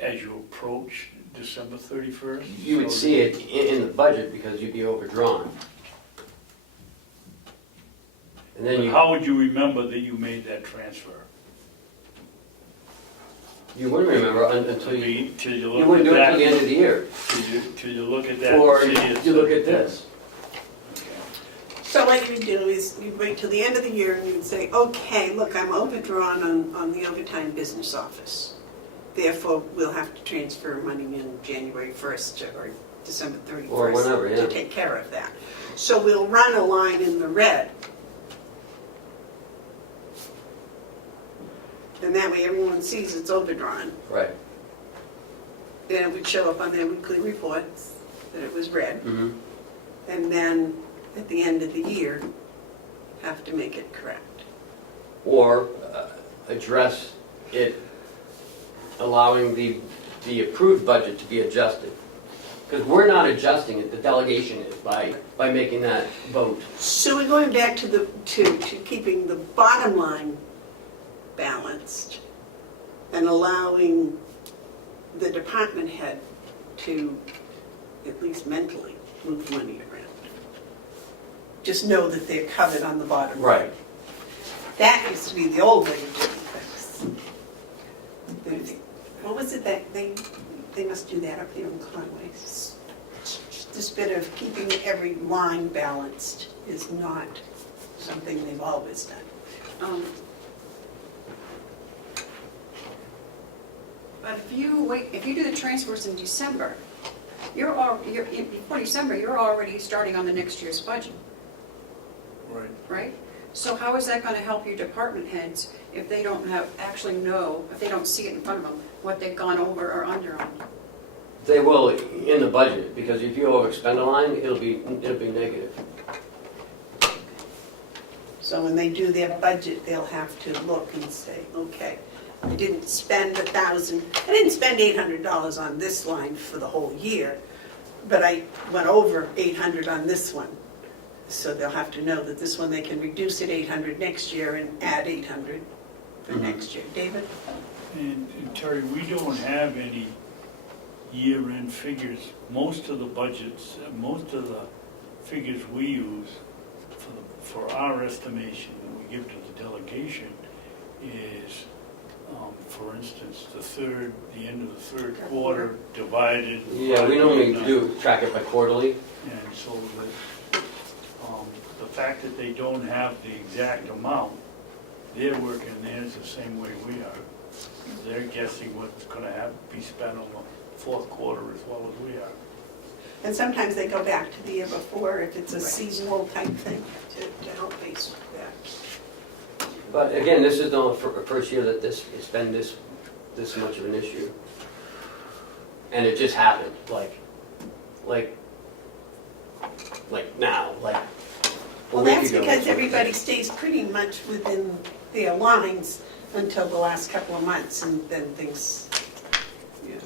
as you approach December 31st? You would see it in the budget because you'd be overdrawn. And then But how would you remember that you made that transfer? you wouldn't remember until you Till you You look wouldn't at do it that. until the end of the year. Till you look at that. Or and see you it's look a- at this. so what you'd do is you'd wait till the end of the year and you'd say, okay, look, I'm overdrawn on the overtime business office. Therefore, we'll have to transfer money in January 1st or December 31st. Or whenever, yeah. To take care of that. So we'll run a line in the red. And that way everyone sees it's overdrawn. Right. Then it would show up on their weekly reports that it was red. Mm-hmm. And then at the end of the year, have to make it correct. Or address it, allowing the approved budget to be adjusted. Because we're not adjusting it, the delegation is, by making that vote. So we're going back to keeping the bottom line balanced and allowing the department head to, at least mentally, move money around. Just know that they're covered on the bottom. Right. That used to be the old way of doing things. What was it that they must do that up here in Conway? This bit of keeping every line balanced is not something they've always done. But if you do the transfers in December, before December, you're already starting on the next year's budget, Right. right? So how is that gonna help your department heads if they don't actually know, if they don't see it in front of them, what they've gone over or under on? They will in the budget, because if you overspend a line, it'll be negative. So when they do their budget, they'll have to look and say, okay, I didn't spend I didn't spend $800 on this line for the whole year, but I went over $800 on this one. So they'll have to know that this one, they can reduce it $800 next year and add $800 for next year. David? And Terry, we don't have any year-end figures. Most of the budgets, most of the figures we use for our estimation that we give to the delegation is, for instance, the end of the third quarter divided. Yeah, we normally track it by quarterly. And so the fact that they don't have the exact amount, they're working theirs the same way we are. They're guessing what's gonna be spent on the fourth quarter as well as we are. And sometimes they go back to the year before if it's a seasonal type thing to help base that. But again, this is the first year that it's been this much of an issue. And it just happened, like, like now, like a Well, week that's ago or because something. everybody stays pretty much within their lines until the last couple of months, and then things, yeah.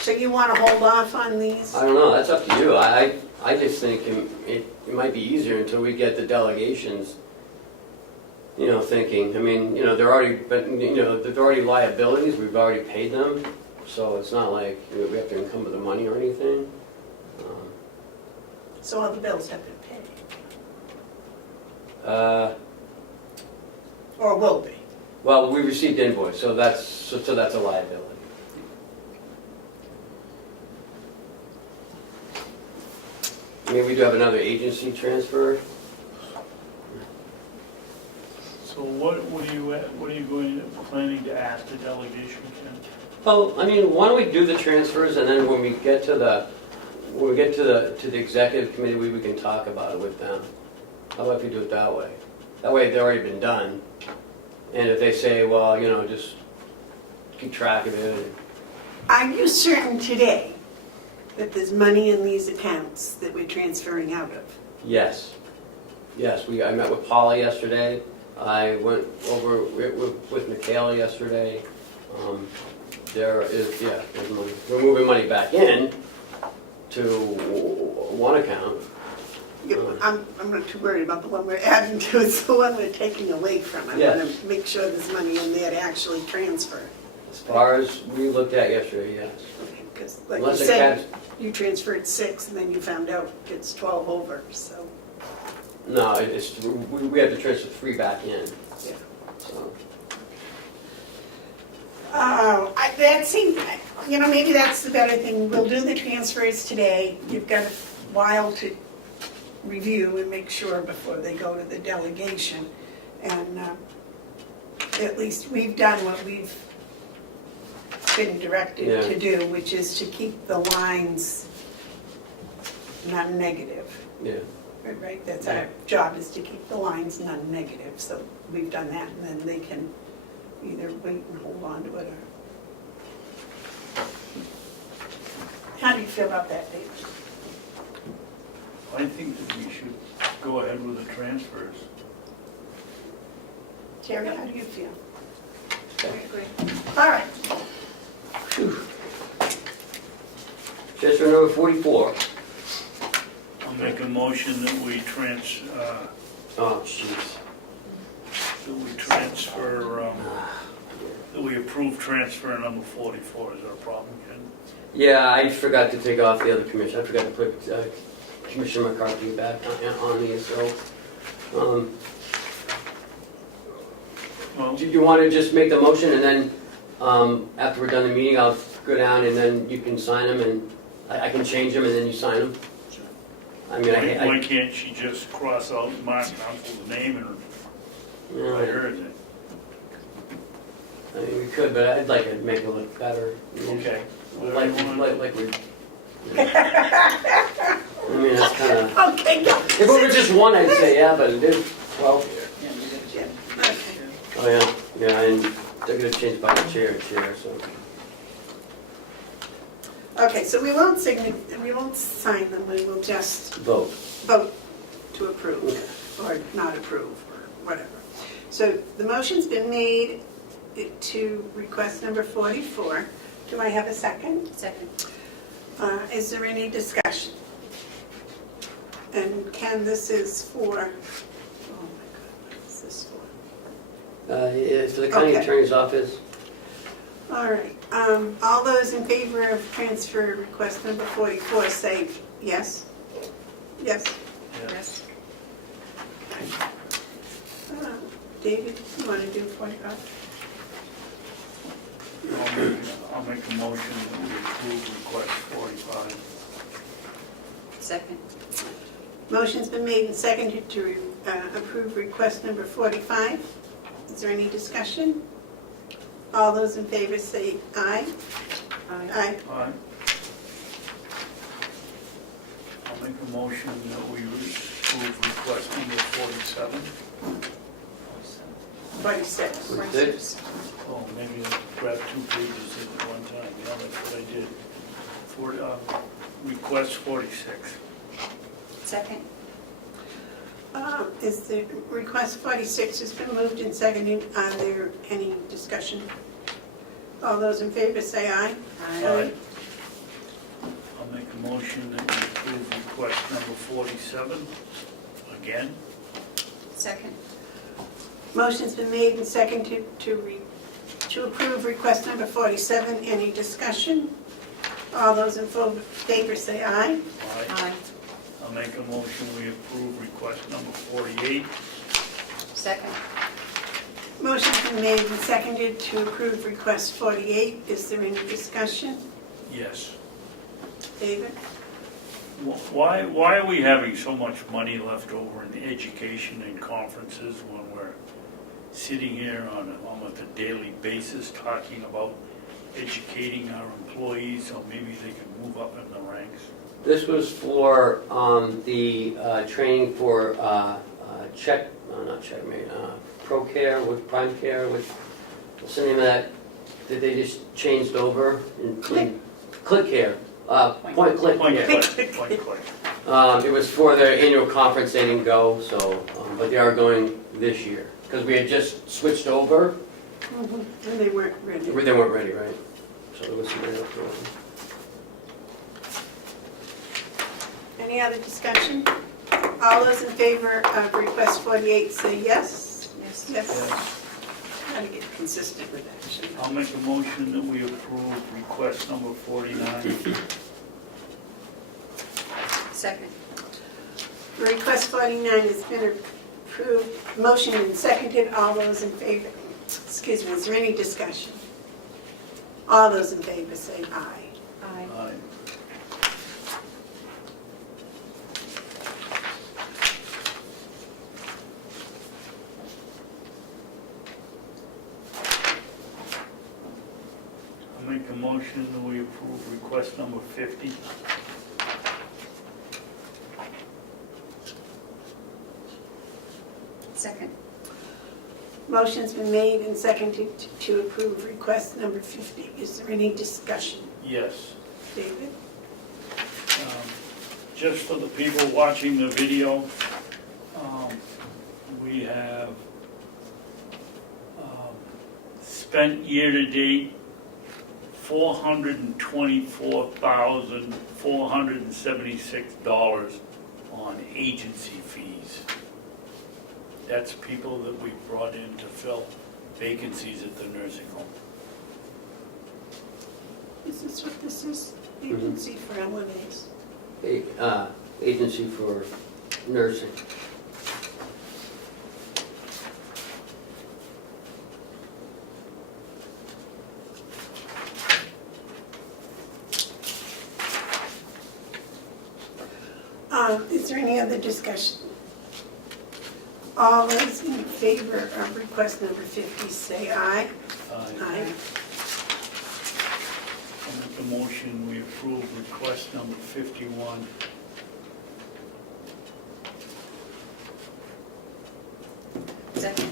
So you want to hold off on these? I don't know, that's up to you. I just think it might be easier until we get the delegations, you know, thinking. I mean, you know, they're already, but, you know, there's already liabilities, we've already paid them, so it's not like, you know, we have to encumber the money or anything. So all the bills have been paid, or will be? Well, we received invoice, so that's a liability. I mean, we do have another agency transfer. So what are you planning to ask the delegation, Ken? Well, I mean, why don't we do the transfers, and then when we get to the executive committee, we can talk about it with them. How about if you do it that way? That way, they've already been done. And if they say, well, you know, just keep track of it. Are you certain today that there's money in these accounts that we're transferring out of? Yes. Yes, I met with Paula yesterday. I went over with Michaela yesterday. There's money. We're moving money back in to one account. I'm not too worried about the one we're adding to, it's the one we're taking away from. I Yes. want to make sure there's money in there to actually transfer. As far as we looked at yesterday, yes. Because like you Unless it said, has, you transferred 6 and then you found out it's 12 over, so, no, we have to transfer 3 back in, yeah. so. That seems, you know, maybe that's the better thing. We'll do the transfers today. You've got a while to review and make sure before they go to the delegation. And at least we've done what we've been directed to do, which is to keep the lines non-negative. Yeah. Right, that's our job, is to keep the lines non-negative. So we've done that, and then they can either wait and hold on to it, or... How do you feel about that, Dave? I think that we should go ahead with the transfers. Terry, how do you feel? I agree. All right, Transfer number 44. I'll make a motion that we Oh, jeez. that we approve transfer number 44. Is that a problem, Ken? Yeah, I forgot to take off the other commission. I forgot to put Commissioner McCarthy back on these, so. Well, Do you want to just make the motion, and then after we're done the meeting, I'll go down and then you can sign them, and I can change them and then you sign them? I mean, why can't she just cross out and mark down for the name and write her in it? I mean, we could, but I'd like to make it look better. Okay. Like we. I mean, that's kind of. okay, go. If it were just one, I'd say yeah, but it is 12 here. Yeah, you gotta Yeah, change. okay. Oh yeah, and they're gonna change by chair to chair, so. Okay, so we won't sign them, we will just Vote. vote to approve, or not approve, or whatever. So the motion's been made to request number 44. Do I have a second? Second. Is there any discussion? And Ken, this is for, oh my God, what is this for? Yeah, for the county Okay. attorney's office. All right, all those in favor of transfer request number 44 say yes? Yes? Yes. David, you want to do 45? I'll make a motion that we approve request 45. Second. Motion's been made and seconded to approve request number 45. Is there any discussion? All those in favor say aye. Aye. All right. I'll make a motion that we approve request number 47. 46. 46. Oh, maybe I grabbed 2 pages at one time. Yeah, that's what I did. Request 46. Second. Is the request 46 has been moved and seconded. Are there any discussion? All those in favor say aye. Aye. I'll make a motion that we approve request number 47. Again. Second. Motion's been made and seconded to approve request number 47. Any discussion? All those in favor say aye. Aye. I'll make a motion we approve request number 48. Second. Motion's been made and seconded to approve request 48. Is there any discussion? Yes. David? Why are we having so much money left over in education and conferences when we're sitting here on almost a daily basis talking about educating our employees so maybe they can move up in the ranks? This was for the training for ProCare with Prime Care, what's the name of that they just changed over? Click Care, Point Click. Point Yeah. click, point click. It was for their annual conference, they didn't go, so, but they are going this year. Because we had just switched over, And they weren't ready. they weren't ready, right? So there was some money left over. Any other discussion? All those in favor of request 48 say yes. Yes. Yes. Gotta get consistent with that, shouldn't I? I'll make a motion that we approve request number 49. Second. Request 49 has been approved, motion and seconded. All those in favor, excuse me, is there any discussion? All those in favor say aye. Aye. Aye. I'll make a motion that we approve request number 50. Second. Motion's been made and seconded to approve request number 50. Is there any discussion? Yes. David? Just for the people watching the video, we have spent year-to-date $424,476 on agency fees. That's people that we brought in to fill vacancies at the nursing home. Is this what this is? Agency for LNAs? Agency for nursing. Is there any other discussion? All those in favor of request number 50 say aye. Aye. I'll make a motion, we approve request number 51. Second.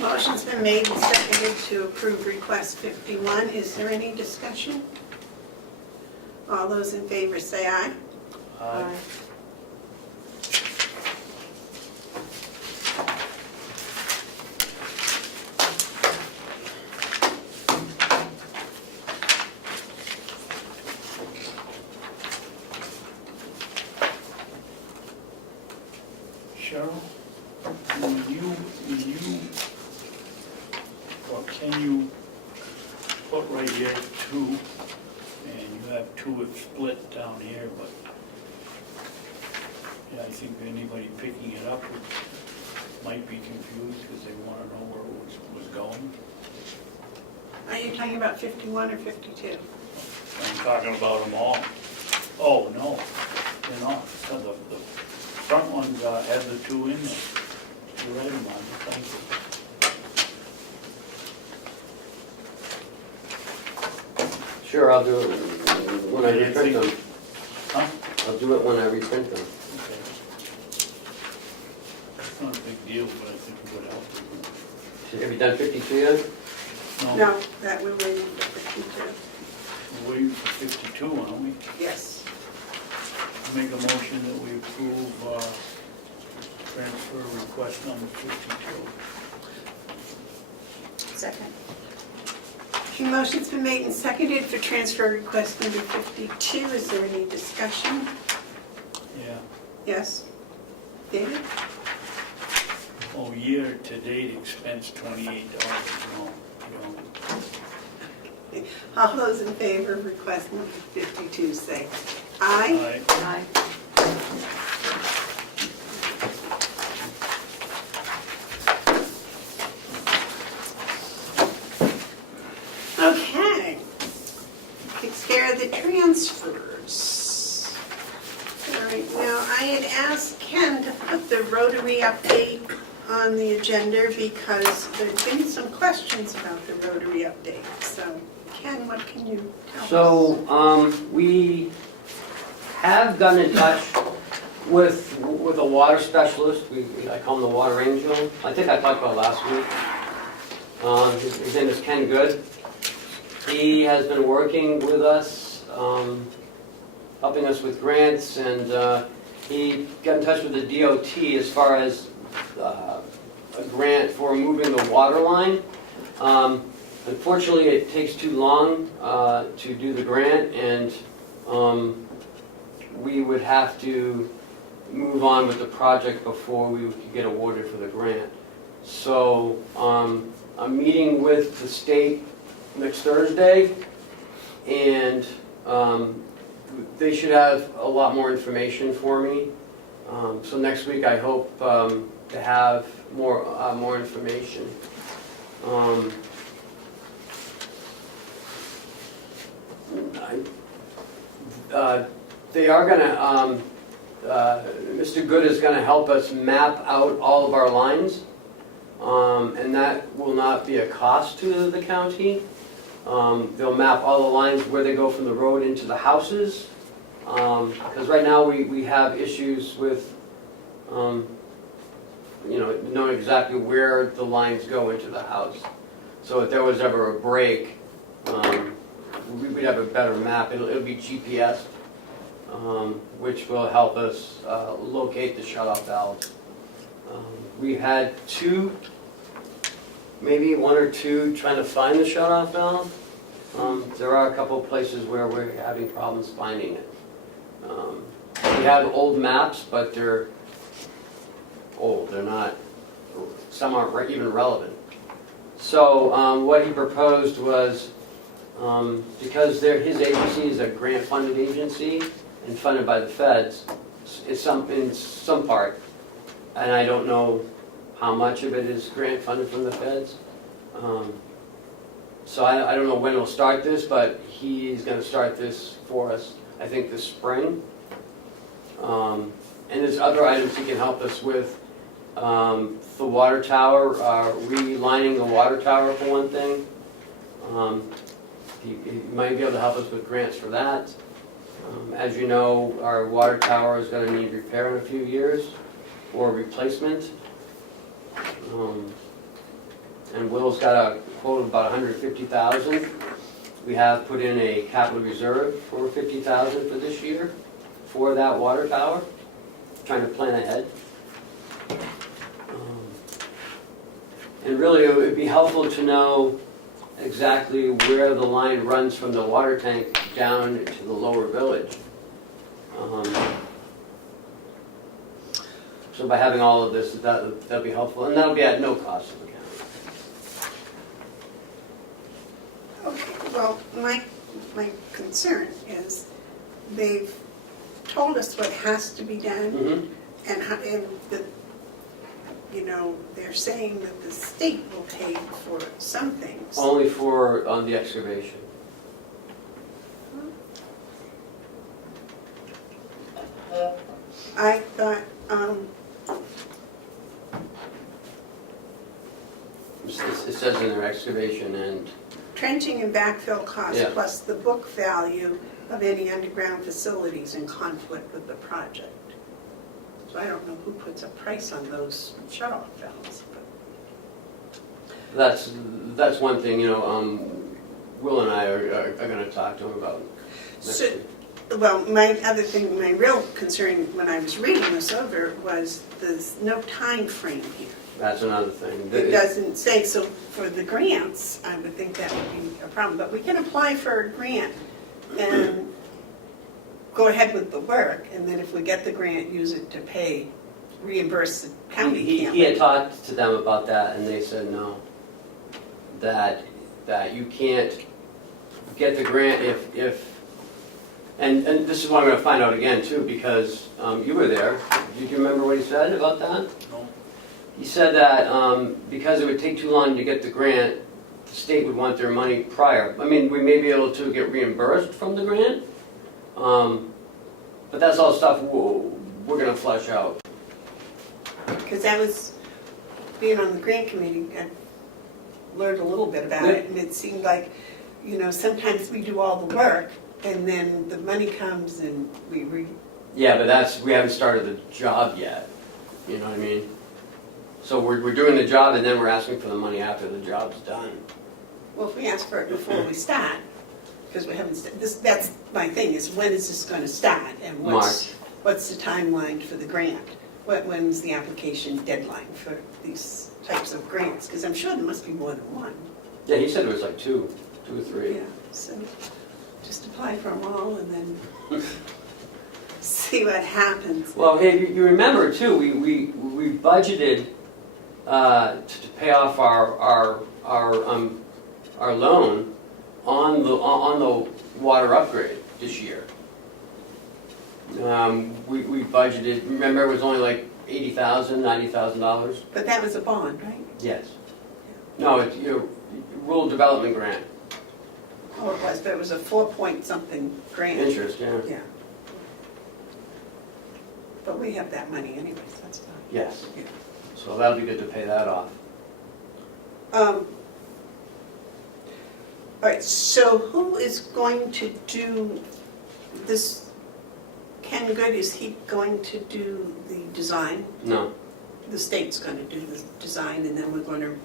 Motion's been made and seconded to approve request 51. Is there any discussion? All those in favor say aye. Aye. Cheryl, or can you put right here 2, and you have 2 with split down here, but yeah, I think anybody picking it up might be confused because they want to know where it was going. Are you talking about 51 or 52? I'm talking about them all. Oh, no, they're not. So the front ones have the 2 in there. You read them on, thank you. Sure, I'll do it when I Yeah, reprint them. Huh? I'll do it when I reprint them. Okay. It's not a big deal, but I think it would help. Have you done 52 yet? No, that we're waiting for 52. We're waiting for 52, aren't we? Yes. Make a motion that we approve transfer request number 52. Second. The motion's been made and seconded for transfer request number 52. Is there any discussion? Yeah. Yes? David? Oh, year-to-date expense $28. No, you don't. All those in favor of request number 52 say aye. Aye. Aye. Okay. Takes care of the transfers. All right, now I had asked Ken to put the Rotary update on the agenda because there's been some questions about the Rotary update. So Ken, what can you tell us? So, we have gotten in touch with a water specialist. I call him the water angel. I think I talked about it last week. His name is Ken Good. He has been working with us, helping us with grants, and he got in touch with the DOT as far as a grant for moving the water line. Unfortunately, it takes too long to do the grant, and we would have to move on with the project before we could get awarded for the grant. So I'm meeting with the state next Thursday, and they should have a lot more information for me. So next week I hope to have more information. They are gonna, Mr. Good is gonna help us map out all of our lines, and that will not be a cost to the county. They'll map all the lines where they go from the road into the houses, because right now we have issues with, knowing exactly where the lines go into the house. So if there was ever a break, we'd have a better map. It'll be GPS, which will help us locate the shutoff valves. We had maybe one or two trying to find the shutoff valve. There are a couple of places where we're having problems finding it. We have old maps, but they're old. They're not, some aren't even relevant. So what he proposed was, because his agency is a grant-funded agency and funded by the feds, in some part, and I don't know how much of it is grant-funded from the feds. So I don't know when he'll start this, but he's going to start this for us, I think, this spring. And there's other items he can help us with. The water tower, relining the water tower for one thing. He might be able to help us with grants for that. As you know, our water tower is going to need repair in a few years or replacement. And Will's got a quote of about $150,000. We have put in a capital reserve for $50,000 for this year for that water tower, trying to plan ahead. And really it would be helpful to know exactly where the line runs from the water tank down to the lower village. So by having all of this, that'll be helpful, and that'll be at no cost to the county. Okay, well, my concern is they've told us what has to be done, Mm-hmm. and they're saying that the state will pay for some things. Only for the excavation. I thought, It says in their excavation and trenching and backfill costs Yeah. plus the book value of any underground facilities in conflict with the project. So I don't know who puts a price on those shutoff valves, but that's one thing, Will and I are gonna talk to him about next So- week. Well, my other thing, my real concern when I was reading this over was there's no time frame here. That's another thing. It doesn't say, so for the grants, I would think that would be a problem, but we can apply for a grant and go ahead with the work, and then if we get the grant, use it to pay, reimburse the county, can't He had we? talked to them about that, and they said no. That you can't get the grant if, and this is what I'm gonna find out again too, because you were there. Did you remember what he said about that? No. He said that because it would take too long to get the grant, the state would want their money prior. I mean, we may be able to get reimbursed from the grant, but that's all stuff we're gonna flesh out. Because that was, being on the grant committee, I learned a little bit about it, and it seemed like, you know, sometimes we do all the work, and then the money comes and we Yeah, but we haven't started the job yet, you know what I mean? So we're doing the job and then we're asking for the money after the job's done. well, if we ask for it before we start, because we haven't, that's my thing, is when is this gonna start? And what's the timeline for the grant? When's the application deadline for these types of grants? Because I'm sure there must be more than one. Yeah, he said it was like two or three. Yeah, so just apply for them all and then see what happens. Well, hey, you remember too, we budgeted to pay off our loan on the water upgrade this year. We budgeted, remember it was only like $80,000, $90,000? But that was a bond, right? Yes. No, it's your rural development grant, Oh, it was, but it was a 4-point-something grant. interest, yeah. Yeah. But we have that money anyways, that's fine. Yes. Yeah. So that'll be good to pay that off. All right, so who is going to do this? Ken Good, is he going to do the design? No, The state's going to do the design, and then we're going to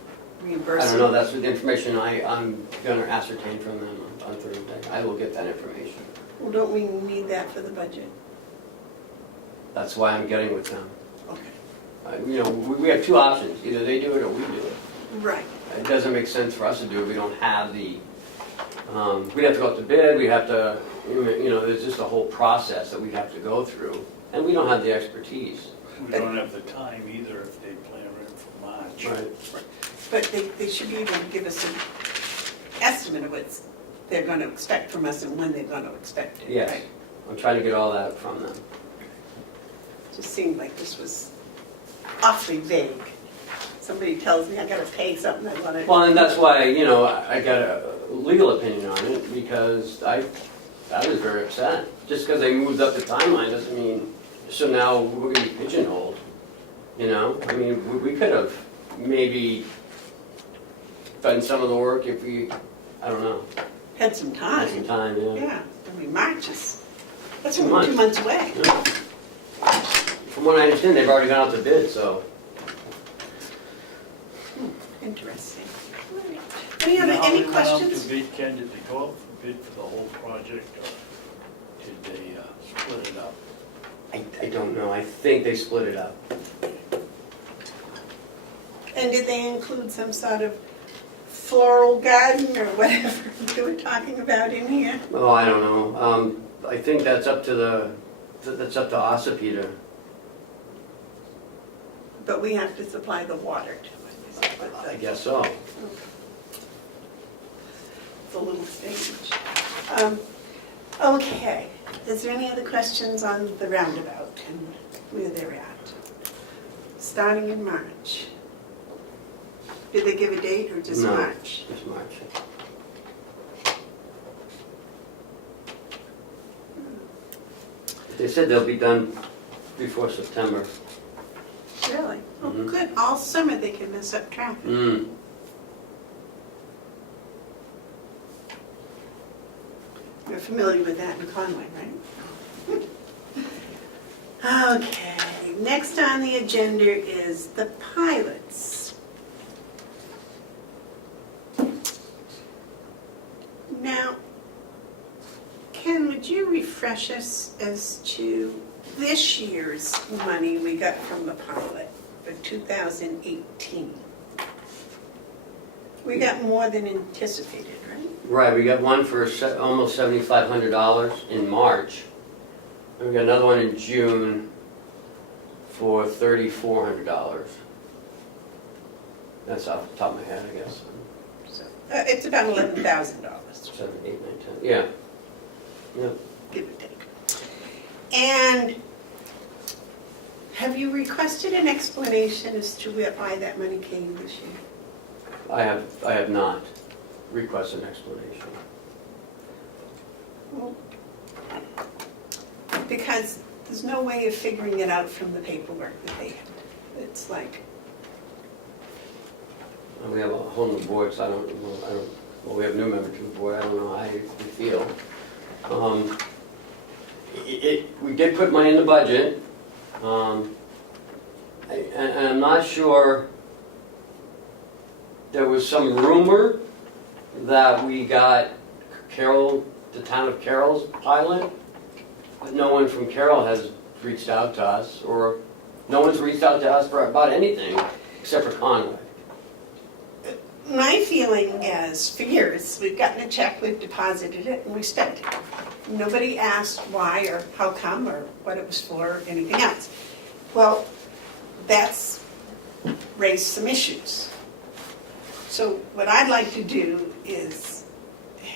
I reimburse don't him? know, that's the information I'm gonna ascertain from them on Thursday. I will get that information. Well, don't we need that for the budget? That's why I'm getting with them. Okay. You know, we have two options, either they do it or we do it. Right. It doesn't make sense for us to do it, we don't have the, we'd have to go out to bid, we have to, you know, there's just a whole process that we have to go through, and we don't have the expertise. We don't have the time either if they plan it for March. Right. But they should be able to give us an estimate of what they're going to expect from us and when they're going to expect it, Yes, right? I'm trying to get all that from them. Just seemed like this was awfully vague. Somebody tells me I gotta pay something, I wanna. Well, and that's why, you know, I got a legal opinion on it, because I was very upset. Just because they moved up the timeline doesn't mean, so now we're gonna be pigeonholed, you know? I mean, we could have maybe done some of the work if we, I don't know, Had some had some time. time, yeah. Yeah, I mean, March is, that's 2 only months. 2 months away. Yeah. From what I understand, they've already gone out to bid, so. Interesting. All right. Any Now, any they went out to questions? bid, Ken, did they go out for bid for the whole project, or did they split it up? I don't know, I think they split it up. And did they include some sort of floral garden or whatever they were talking about in here? Oh, I don't know. I think that's up to Ossipee to, But we have to supply the water to it. is what I guess so. It's a little stage. Okay, is there any other questions on the roundabout and where they're at? Starting in March. Did they give a date or just No. March? It's March. They said they'll be done before September. Really? Oh, Mhm. good. All summer they can mess up traffic. Mm. You're familiar with that in Conway, right? Okay, next on the agenda is the pilots. refresh us as to this year's money we got from the pilot for 2018? We got more than anticipated, right? Right, we got one for almost $7,500 in March. And we got another one in June for $3,400. That's off the top of my head, I guess. So it's about $11,000, 7, 8, 9, 10, yeah. Yeah. give or take. And have you requested an explanation as to why that money came this year? I have not requested an explanation. Well, because there's no way of figuring it out from the paperwork that they have. It's like, We have a whole new board, so well, we have a new member to the board, I don't know how you feel. We did put money in the budget, and I'm not sure, there was some rumor that we got Carroll, the town of Carroll's pilot, but no one from Carroll has reached out to us, or no one's reached out to us about anything except for Conway. my feeling is, for years, we've gotten a check, we've deposited it, and we spent it. Nobody asked why or how come or what it was for or anything else. Well, that's raised some issues. So what I'd like to do is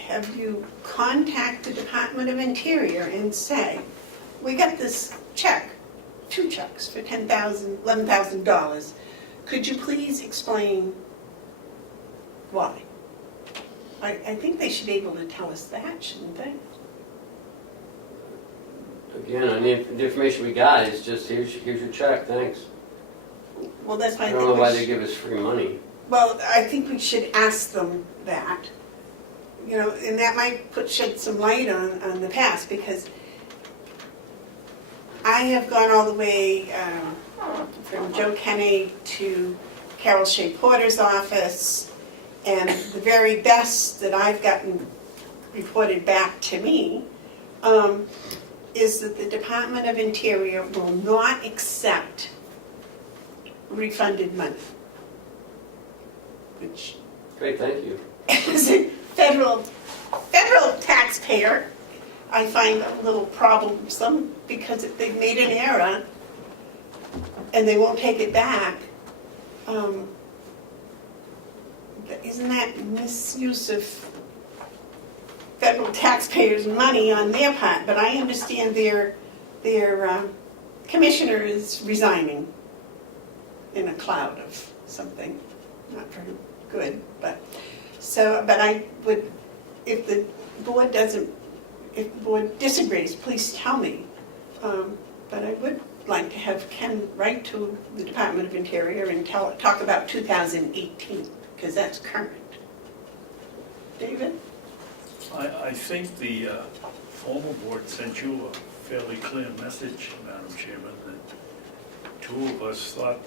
have you contact the Department of Interior and say, we got this check, 2 checks for $11,000. Could you please explain why? I think they should be able to tell us that, shouldn't they? Again, I mean, the information we got is just, here's your check, thanks. Well, that's why I I don't think know why we they should. give us free money. Well, I think we should ask them that. You know, and that might shed some light on the past, because I have gone all the way from Joe Kenny to Carol Shea Porter's office, and the very best that I've gotten reported back to me is that the Department of Interior will not accept refunded money, which Great, thank you. as a federal taxpayer, I find a little problemsome, because if they've made an error and they won't take it back, isn't that misuse of federal taxpayers' money on their part? But I understand their commissioner is resigning in a cloud of something, not very good, but I would, if the board disagrees, please tell me. But I would like to have Ken write to the Department of Interior and talk about 2018, because that's current. David? I think the former board sent you a fairly clear message, Madam Chairman, that 2 of us thought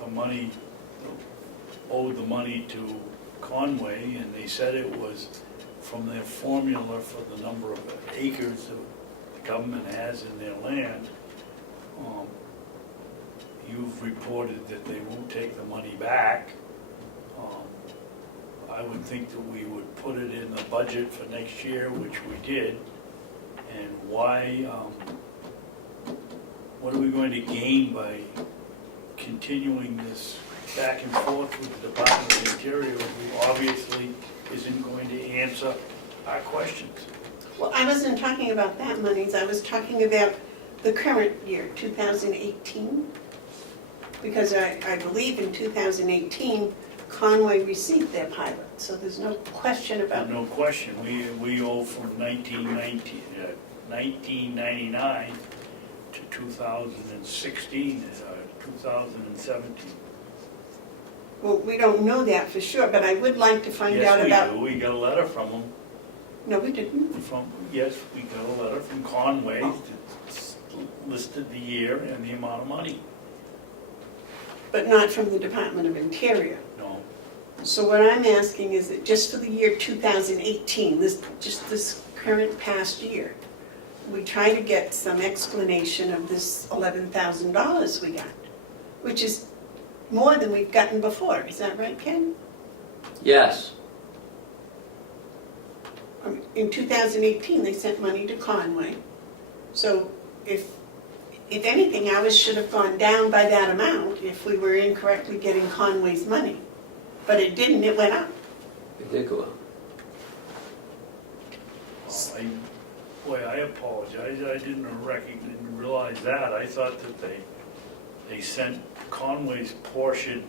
owed the money to Conway, and they said it was from their formula for the number of acres that the government has in their land. You've reported that they won't take the money back. I would think that we would put it in the budget for next year, which we did. And why, what are we going to gain by continuing this back and forth with the Department of Interior, who obviously isn't going to answer our questions? Well, I wasn't talking about that monies, I was talking about the current year, 2018. Because I believe in 2018, Conway received their pilot, so there's no question about it. No question, we owe from 1999 to 2016, 2017. Well, we don't know that for sure, but I would like to find out about... Yes, we do, we got a letter from them. No, we didn't. Yes, we got a letter from Conway that listed the year and the amount of money. But not from the Department of Interior. No, So what I'm asking is that just for the year 2018, this current past year, we try to get some explanation of this $11,000 we got, which is more than we've gotten before. Is that right, Ken? Yes, In 2018, they sent money to Conway. So if anything, ours should have gone down by that amount if we were incorrectly getting Conway's money. But it didn't, it went up. it did go up. Boy, I apologize, I didn't realize that. I thought that they sent Conway's portion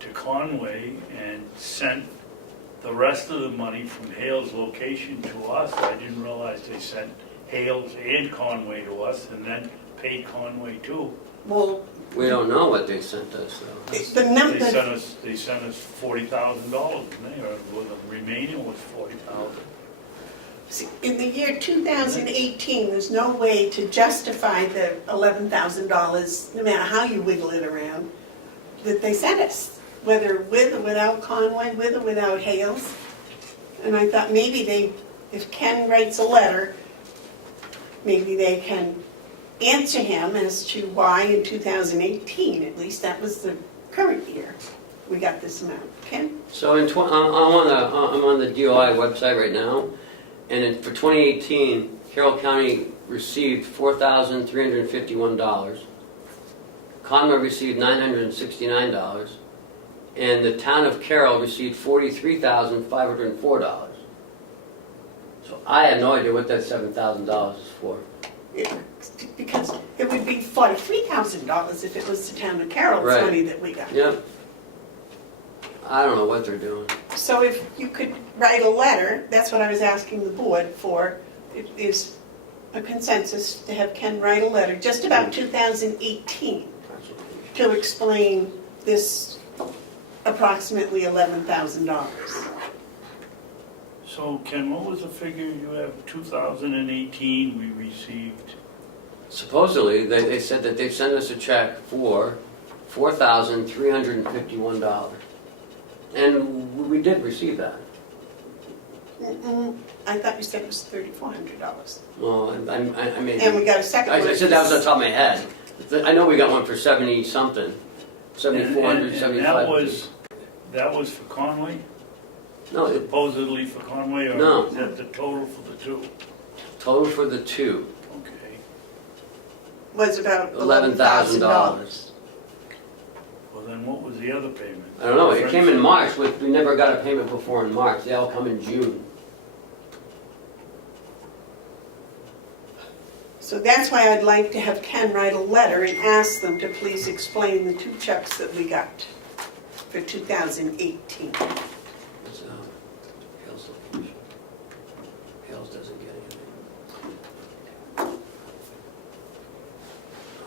to Conway and sent the rest of the money from Hale's location to us. I didn't realize they sent Hale's and Conway to us and then paid Conway too. Well, We don't know what they sent us, though. the number, They sent us $40,000, didn't they? Or the remaining was $40,000. in the year 2018, there's no way to justify the $11,000, no matter how you wiggle it around, that they sent us, whether with or without Conway, with or without Hales. And I thought maybe if Ken writes a letter, maybe they can answer him as to why in 2018, at least that was the current year, we got this amount. Ken? So I'm on the DOI website right now, and for 2018, Carroll County received $4,351. Conway received $969, and the town of Carroll received $43,504. So I have no idea what that $7,000 is for. Because it would be $43,000 if it was the town of Carroll's Right. money that we got. Yep. I don't know what they're doing. So if you could write a letter, that's what I was asking the board for, is a consensus to have Ken write a letter just about 2018 to explain this approximately $11,000. So Ken, what was the figure you have? 2018 we received? Supposedly, they said that they sent us a check for $4,351. And we did receive that. I thought you said it was $3,400. Well, I made... And we got a second one. I said that was on top of my head. I know we got one for 70-something, 7,400, And 75. that was for Conway? No, Supposedly for Conway, or No. is that the total for the two? total for the two, Okay. Was about $11,000. $11,000. Well, then what was the other payment? I don't know, it came in March, we never got a payment before in March, they all come in June. So that's why I'd like to have Ken write a letter and ask them to please explain the two checks that we got for 2018. So, Hale's location. Hale's doesn't get anything. Oh,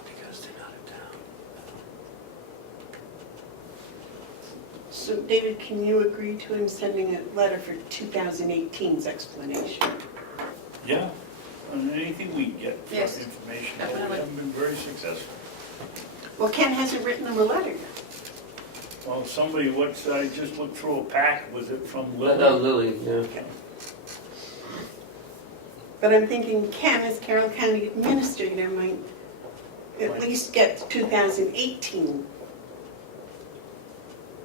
because they're not in town. So David, can you agree to him sending a letter for 2018's explanation? Yeah, and anything we can get for Yes, information, we definitely. haven't been very successful. Well, Ken hasn't written them a letter yet. Well, somebody, I just looked through a pack, was it from Lily, Lily? yeah. But I'm thinking Ken, as Carroll County Administrator, might at least get 2018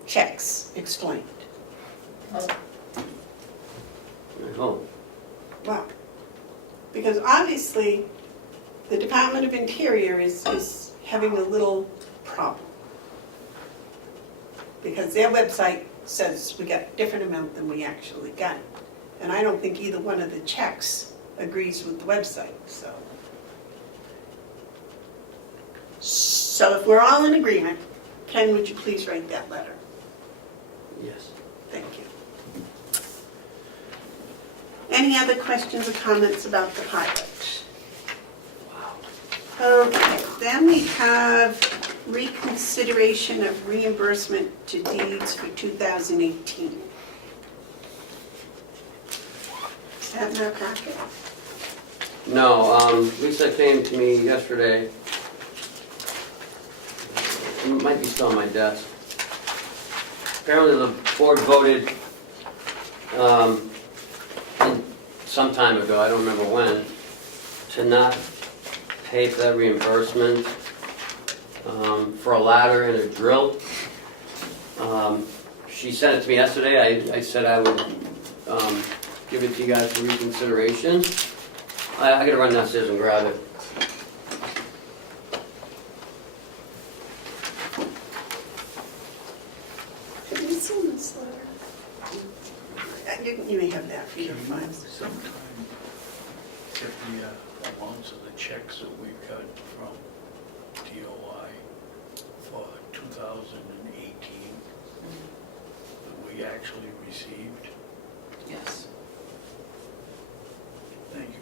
checks explained. I hope. Wow. Because obviously, the Department of Interior is having a little problem. Because their website says we got a different amount than we actually got. And I don't think either one of the checks agrees with the website, so. So if we're all in agreement, Ken, would you please write that letter? Yes. Thank you. Any other questions or comments about the pilot? Okay, then we have reconsideration of reimbursement to deeds for 2018. Is that in our packet? No, Lisa came to me yesterday. It might be still on my desk. Apparently the board voted some time ago, I don't remember when, to not pay for that reimbursement for a ladder and a drill. She sent it to me yesterday. I said I would give it to you guys for reconsideration. I gotta run downstairs and grab it. Have you seen this letter? You may have that for your Can files. you sometime get the amounts of the checks that we've got from DOI for 2018 that we actually received? Yes. Thank you.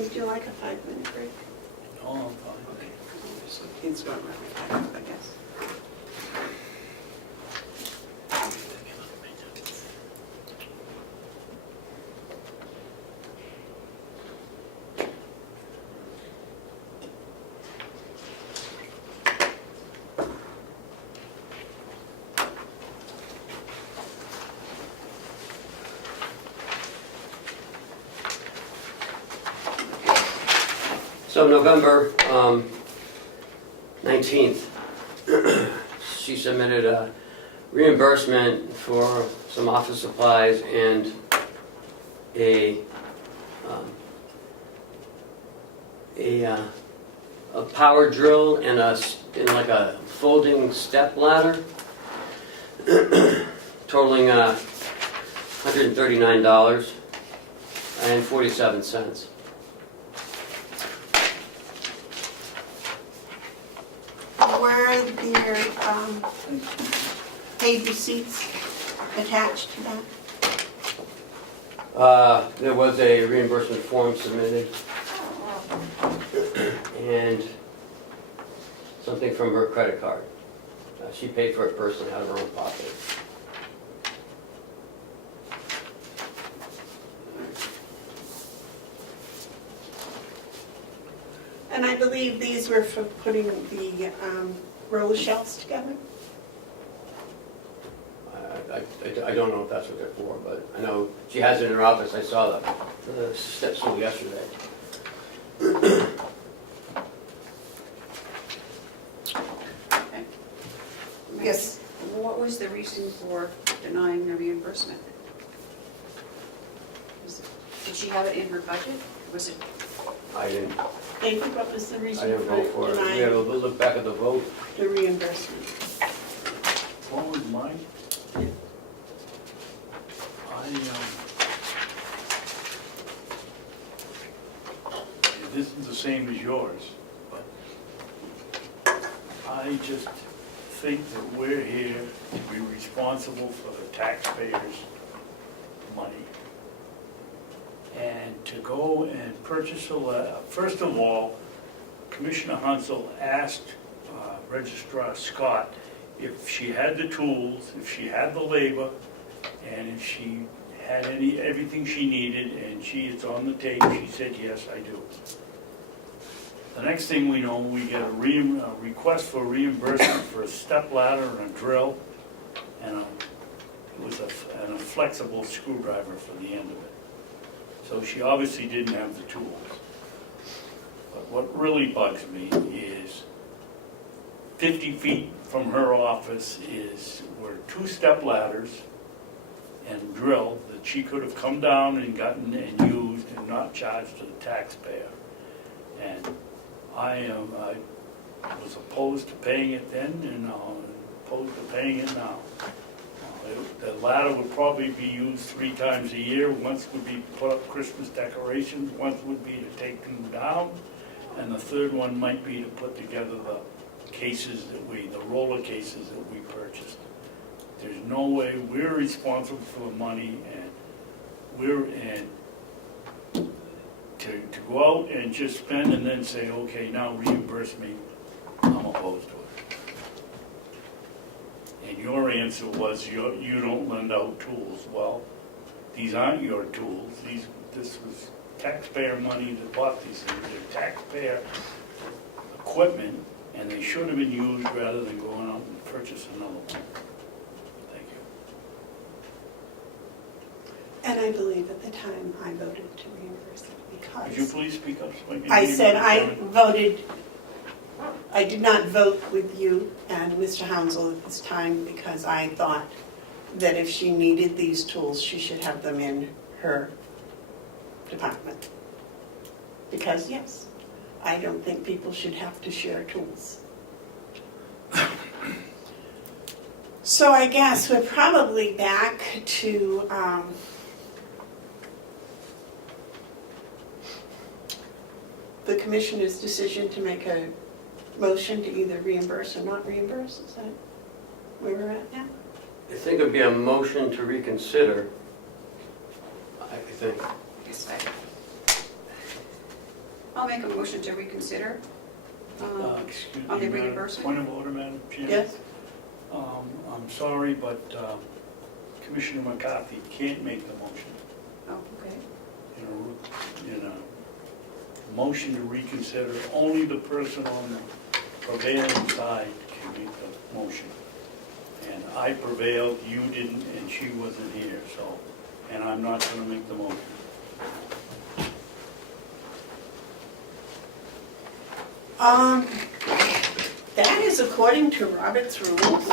Would you like a 5-minute break? No, I'm fine. Okay. So he's going around, I guess. So November 19th, she submitted a reimbursement for some office supplies and a power drill and like a folding step ladder, totaling $139.47. Were there paid receipts attached to that? There was a reimbursement form submitted and something from her credit card. She paid for it personally out of her own pocket. And I believe these were for putting the roller shelves together? I don't know if that's what they're for, but I know she has it in her office. I saw the step stool yesterday. Okay. Yes. What was the reason for denying the reimbursement? Did she have it in her budget? Was it, I didn't David, what was the reason vote for for it. We had to denying look back at the vote. the reimbursement? What was mine? This is the same as yours, but I just think that we're here to be responsible for the taxpayers' money. And to go and purchase a ladder, first of all, Commissioner Hansel asked Registrar Scott if she had the tools, if she had the labor, and if she had everything she needed, and it's on the tape, she said, yes, I do. The next thing we know, we get a request for reimbursement for a step ladder and a drill, and a flexible screwdriver for the end of it. So she obviously didn't have the tools. But what really bugs me is 50 feet from her office were 2 step ladders and drill that she could have come down and gotten and used and not charged to the taxpayer. And I was opposed to paying it then, and opposed to paying it now. The ladder would probably be used 3 times a year. Once would be to put up Christmas decorations, once would be to take them down, and the third one might be to put together the cases the roller cases that we purchased. There's no way we're responsible for the money, and to go out and just spend and then say, okay, now reimburse me, I'm opposed to it. And your answer was you don't lend out tools. Well, these aren't your tools. This was taxpayer money that bought these things. They're taxpayer equipment, and they should have been used rather than going out and purchase another one. Thank you. And I believe at the time I voted to reimburse it Could you because please speak up so I can I hear you? said I did not vote with you and Mr. Hounsel at this time because I thought that if she needed these tools, she should have them in her department. Because yes, I don't think people should have to share tools. So I guess we're probably back to the commissioner's decision to make a motion to either reimburse or not reimburse. Is that where we're at now? I think it'd be a motion to reconsider, I think. Yes, I'll make a motion to reconsider. Excuse On me, the Madam- reimbursement? Point of order, Madam Chair. Yes? I'm sorry, but Commissioner McCarthy can't make the motion. Oh, okay. In a motion to reconsider, only the person on the prevailing side can make the motion. And I prevailed, you didn't, and she wasn't here, so, and I'm not gonna make the motion. That is according to Robert's rules.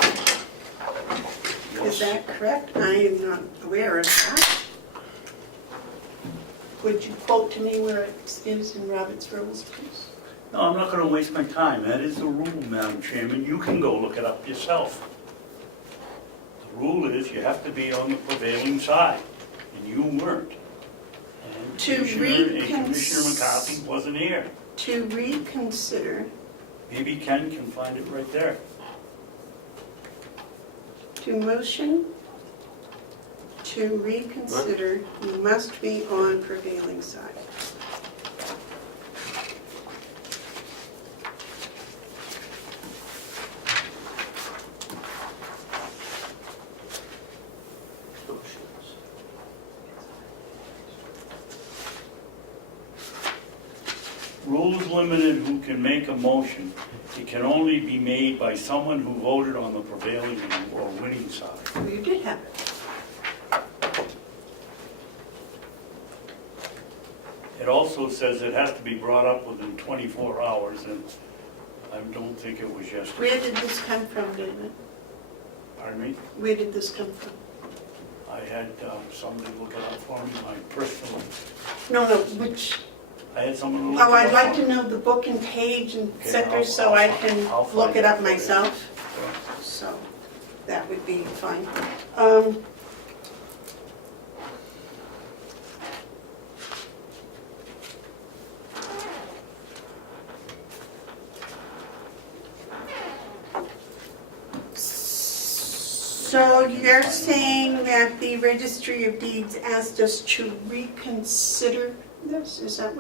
Is that correct? I am not aware of that. Would you quote to me where it is in Robert's rules, please? No, I'm not gonna waste my time. That is the rule, Madam Chairman. You can go look it up yourself. The rule is you have to be on the prevailing side, and you weren't. And To Commissioner McCarthy wasn't here. To reconsider, Maybe Ken can find it right there. to motion to reconsider, you must be on prevailing side. Rules limited who can make a motion. It can only be made by someone who voted on the prevailing or winning side. Well, you did have it. It also says it has to be brought up within 24 hours, and I don't think it was yesterday. Where did this come from, David? Pardon me? Where did this come from? I had somebody look it up for me, my personal, No, which, I had someone look it up. oh, I'd like to know the book and page and Okay, cetera, so I can I'll find look it it up for you. myself. So, that would be fine. So you're saying that the Registry of Deeds asked us to reconsider this? Is that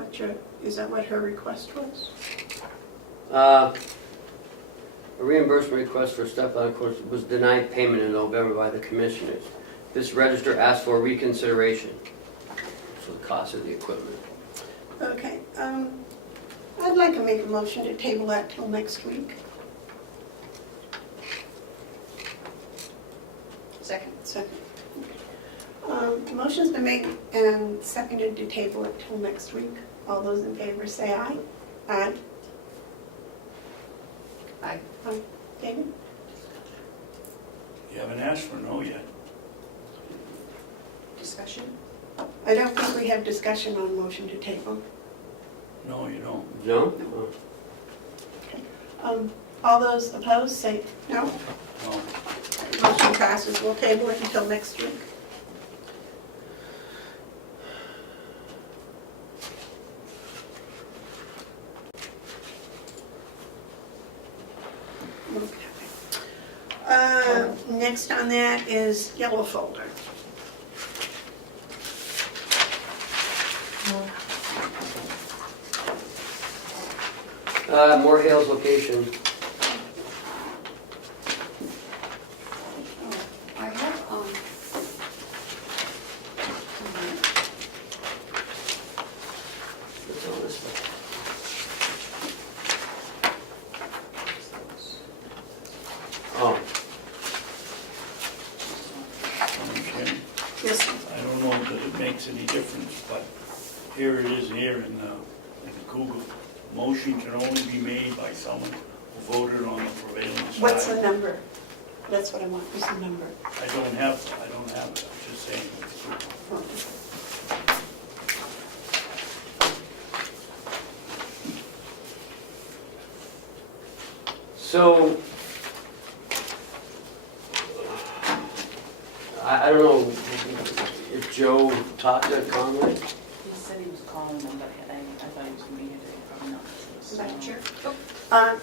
what her request was? A reimbursement request for step-down course was denied payment in November by the commissioners. This register asked for reconsideration for the cost of the equipment. Okay, I'd like to make a motion to table that till next week. Second. Second. Motion's been made and seconded to table it till next week. All those in favor say aye. Aye. Aye. Aye. David? You haven't asked for no yet. Discussion? I don't think we have discussion on motion to table. No, you don't. No? Oh. All those opposed say no. No. Motion passes. We'll table it until next week. Okay. Next on that is yellow folder. Moore Hales location. Oh, I have, It's on this one. Oh, Yes, I don't know that it makes any difference, but here it is here in Google. Motion can only be made by someone who voted on the prevailing side. what's the number? That's what I want, what's the number? I don't have it, I'm just saying. So, I don't know if Joe talked to Conway? He said he was calling them, but I thought he was gonna be here today, probably not. Madam Chair?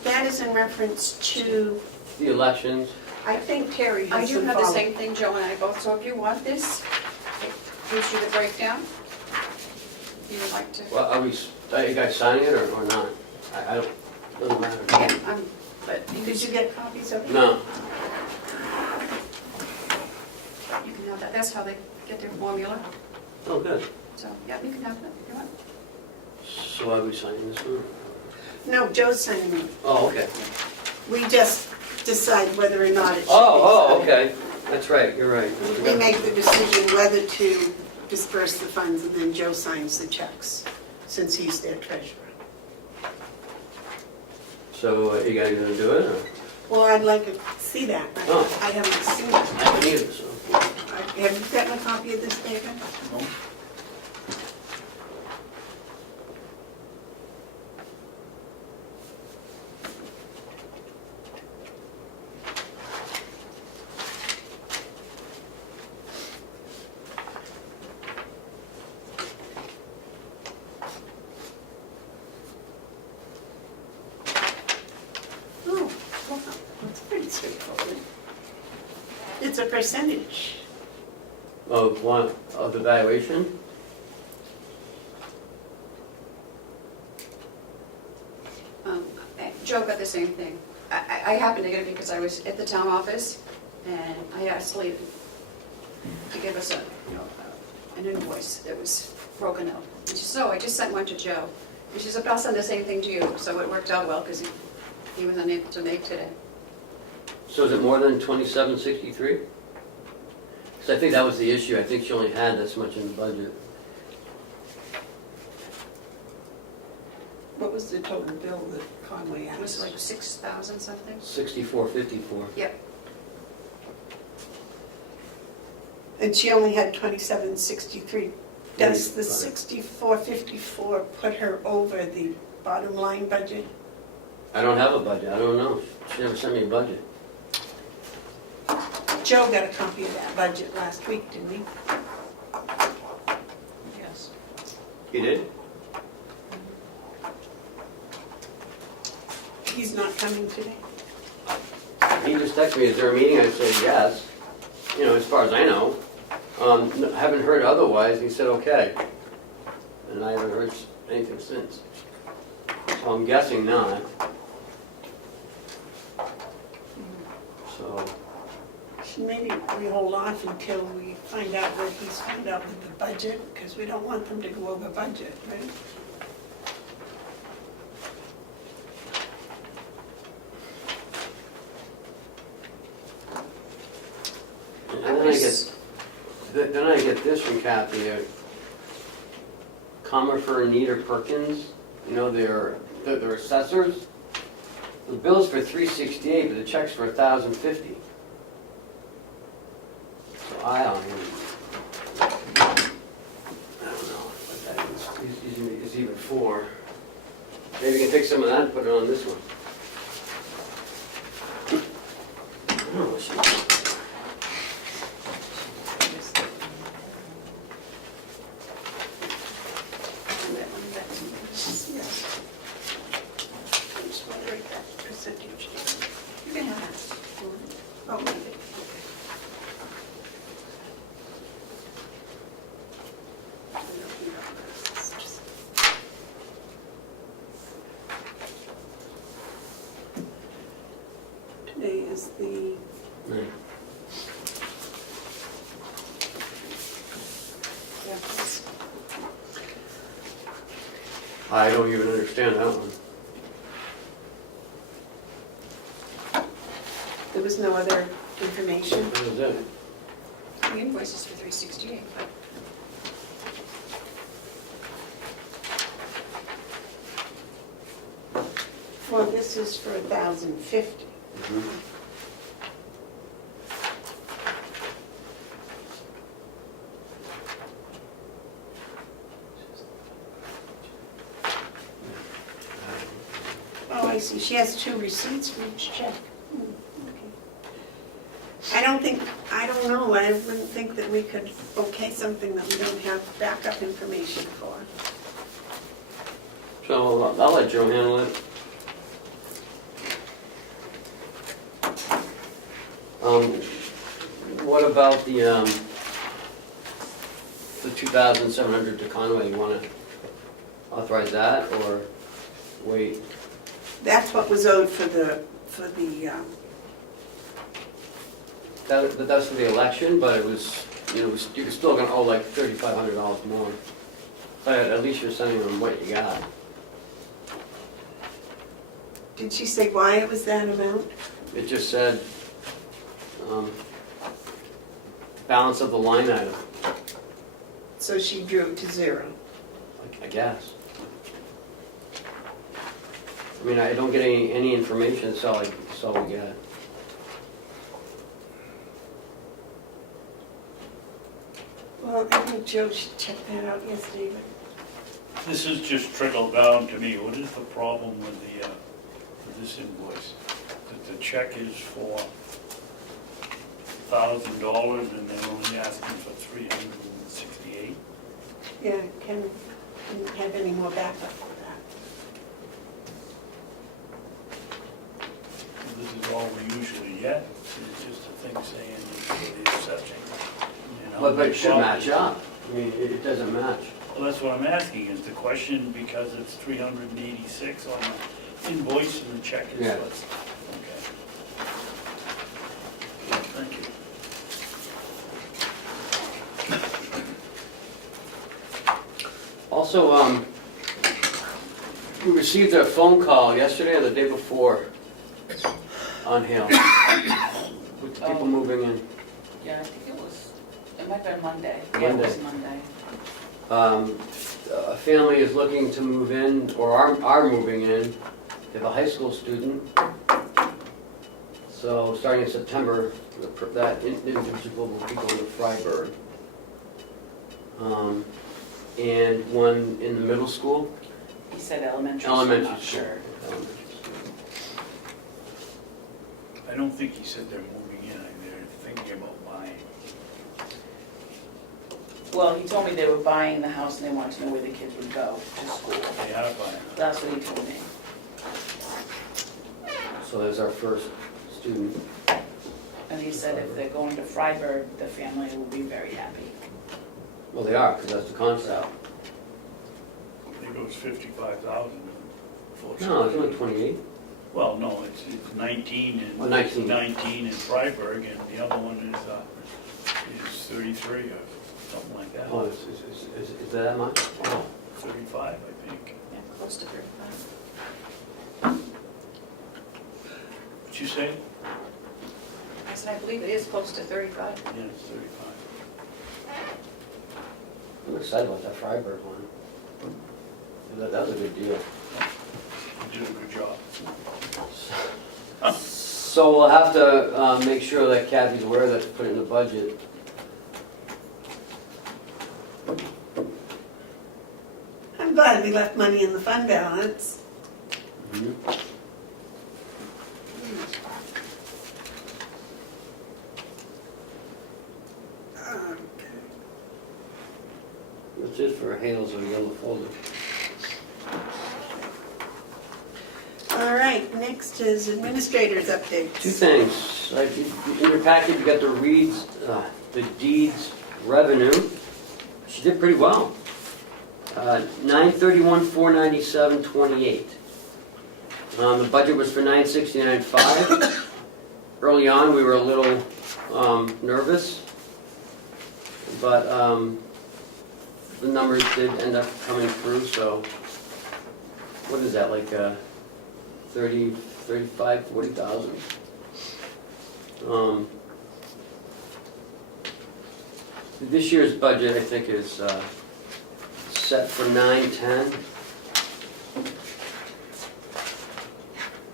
That is in reference to, The elections? I think Terry I has do some have the follow. same thing, Joe and I both, so if you want this, it gives you the breakdown. You would like to? Well, are you guys signing it or not? I don't, doesn't matter. Yeah, but Did you get copies of it? No. you can have that, that's how they get their formula. Oh, good. So, yeah, you can have that if you want. So are we signing this one? No, Joe's signing it. Oh, okay. We just decide whether or not it should be Oh, signed. okay. That's right, you're right. We make the decision whether to disperse the funds, and then Joe signs the checks, since he's their treasurer. So you guys gonna do it or? Well, I'd like to see that. Oh. I haven't seen I it. haven't either, so. Have you gotten a copy of this, David? No? Oh, well, it's pretty straightforward. It's a percentage. Of one, of the valuation? Joe got the same thing. I happened to get it because I was at the town office, and I asked Lee to give us an invoice that was broken out. And she said, oh, I just sent one to Joe. And she said, I'll send the same thing to you. So it worked out well, because he was unable to make today. So is it more than 2763? Because I think that was the issue. I think she only had this much in the budget. What was the total bill that Conway It was asked? like 6,000 something. 6454. Yep. And she only had 2763. Does the Right. 6454 put her over the bottom line budget? I don't have a budget. I don't know. She never sent me a budget. Joe got a copy of that budget last week, didn't he? Yes. You did? He's not coming today. He just texted me, is there a meeting? I said, yes. You know, as far as I know. Haven't heard otherwise. He said, okay. And I haven't heard anything since. So I'm guessing not. So, Maybe we hold off until we find out what he's found out with the budget, because we don't want them to go over budget, right? and then I get this from Kathy. Comer, Nieder, Perkins, you know, they're assessors. The bill's for $368, but the check's for $1,050. So I don't know what that is even for. Maybe we can take some of that and put it on this one. I don't know what she- Yes. I just want to write that percentage down. You can have that. Oh, maybe. Today is the, Right. yeah, it's- I don't even understand that one. there was no other information. What is that? The invoice is for $368, but Well, this is for 1,050. Mhm. Oh, I see, she has 2 receipts for each check. Okay. I don't know, I wouldn't think that we could okay something that we don't have backup information for. So I'll let Joe handle it. What about the 2,700 to Conway? You want to authorize that or wait? That's what was owed for the, But that's for the election, but it was, you're still going to owe like $3,500 more. But at least you're sending them what you got. did she say why it was that amount? It just said, balance of the line item, So she drew it to 0. I guess. I mean, I don't get any information, that's all we get. Well, I think Joe should check that out, yes, David. This has just trickled down to me. What is the problem with this invoice? That the check is for $1,000 and they're only asking for $368? Yeah, Ken didn't have any more backup for that. This is all we usually get. It's just a thing saying the exception. But it should match up. I mean, it doesn't match. Well, that's what I'm asking, is the question because it's 386 on the invoice and the check is Yeah. what's, okay. Thank you. Also, we received a phone call yesterday or the day before on Hale, with the people moving in. Yeah, I think it might have been Monday. Yeah, it was Monday. A family is looking to move in, or are moving in. They have a high school student. So starting in September, that individual will be going to Freiburg. And one in the middle school. He said elementary school, Elementary not school. sure. Elementary school. I don't think he said they're moving in, they're thinking about buying. Well, he told me they were buying the house and they wanted to know where the kids would go to school. They are buying. That's what he told me. So there's our first student. And he said if they're going to Freiburg, the family will be very happy. Well, they are, because that's the concept. I think it was 55,000. No, it's only 28. Well, no, it's 19 and. Oh, 19. 19 in Freiburg and the other one is 33 or something like that. Oh, is that much? Oh. 35, I think. yeah, close to 35. What'd you say? I said, I believe it is close to 35. Yeah, it's 35. I'm excited about that Freiburg one. That was a good deal. You did a good job. So we'll have to make sure that Kathy's aware of that to put it in the budget. I'm glad we left money in the fund balance. Mhm. Okay. That's it for Hale's or yellow folder. All right, next is administrators updates. Two things. In your packet, you got the deeds revenue. She did pretty well. 931,497.28. The budget was for 969.5. Early on, we were a little nervous, but the numbers did end up coming through. So, what is that, like 30, 35, 40,000? This year's budget, I think, is set for 910.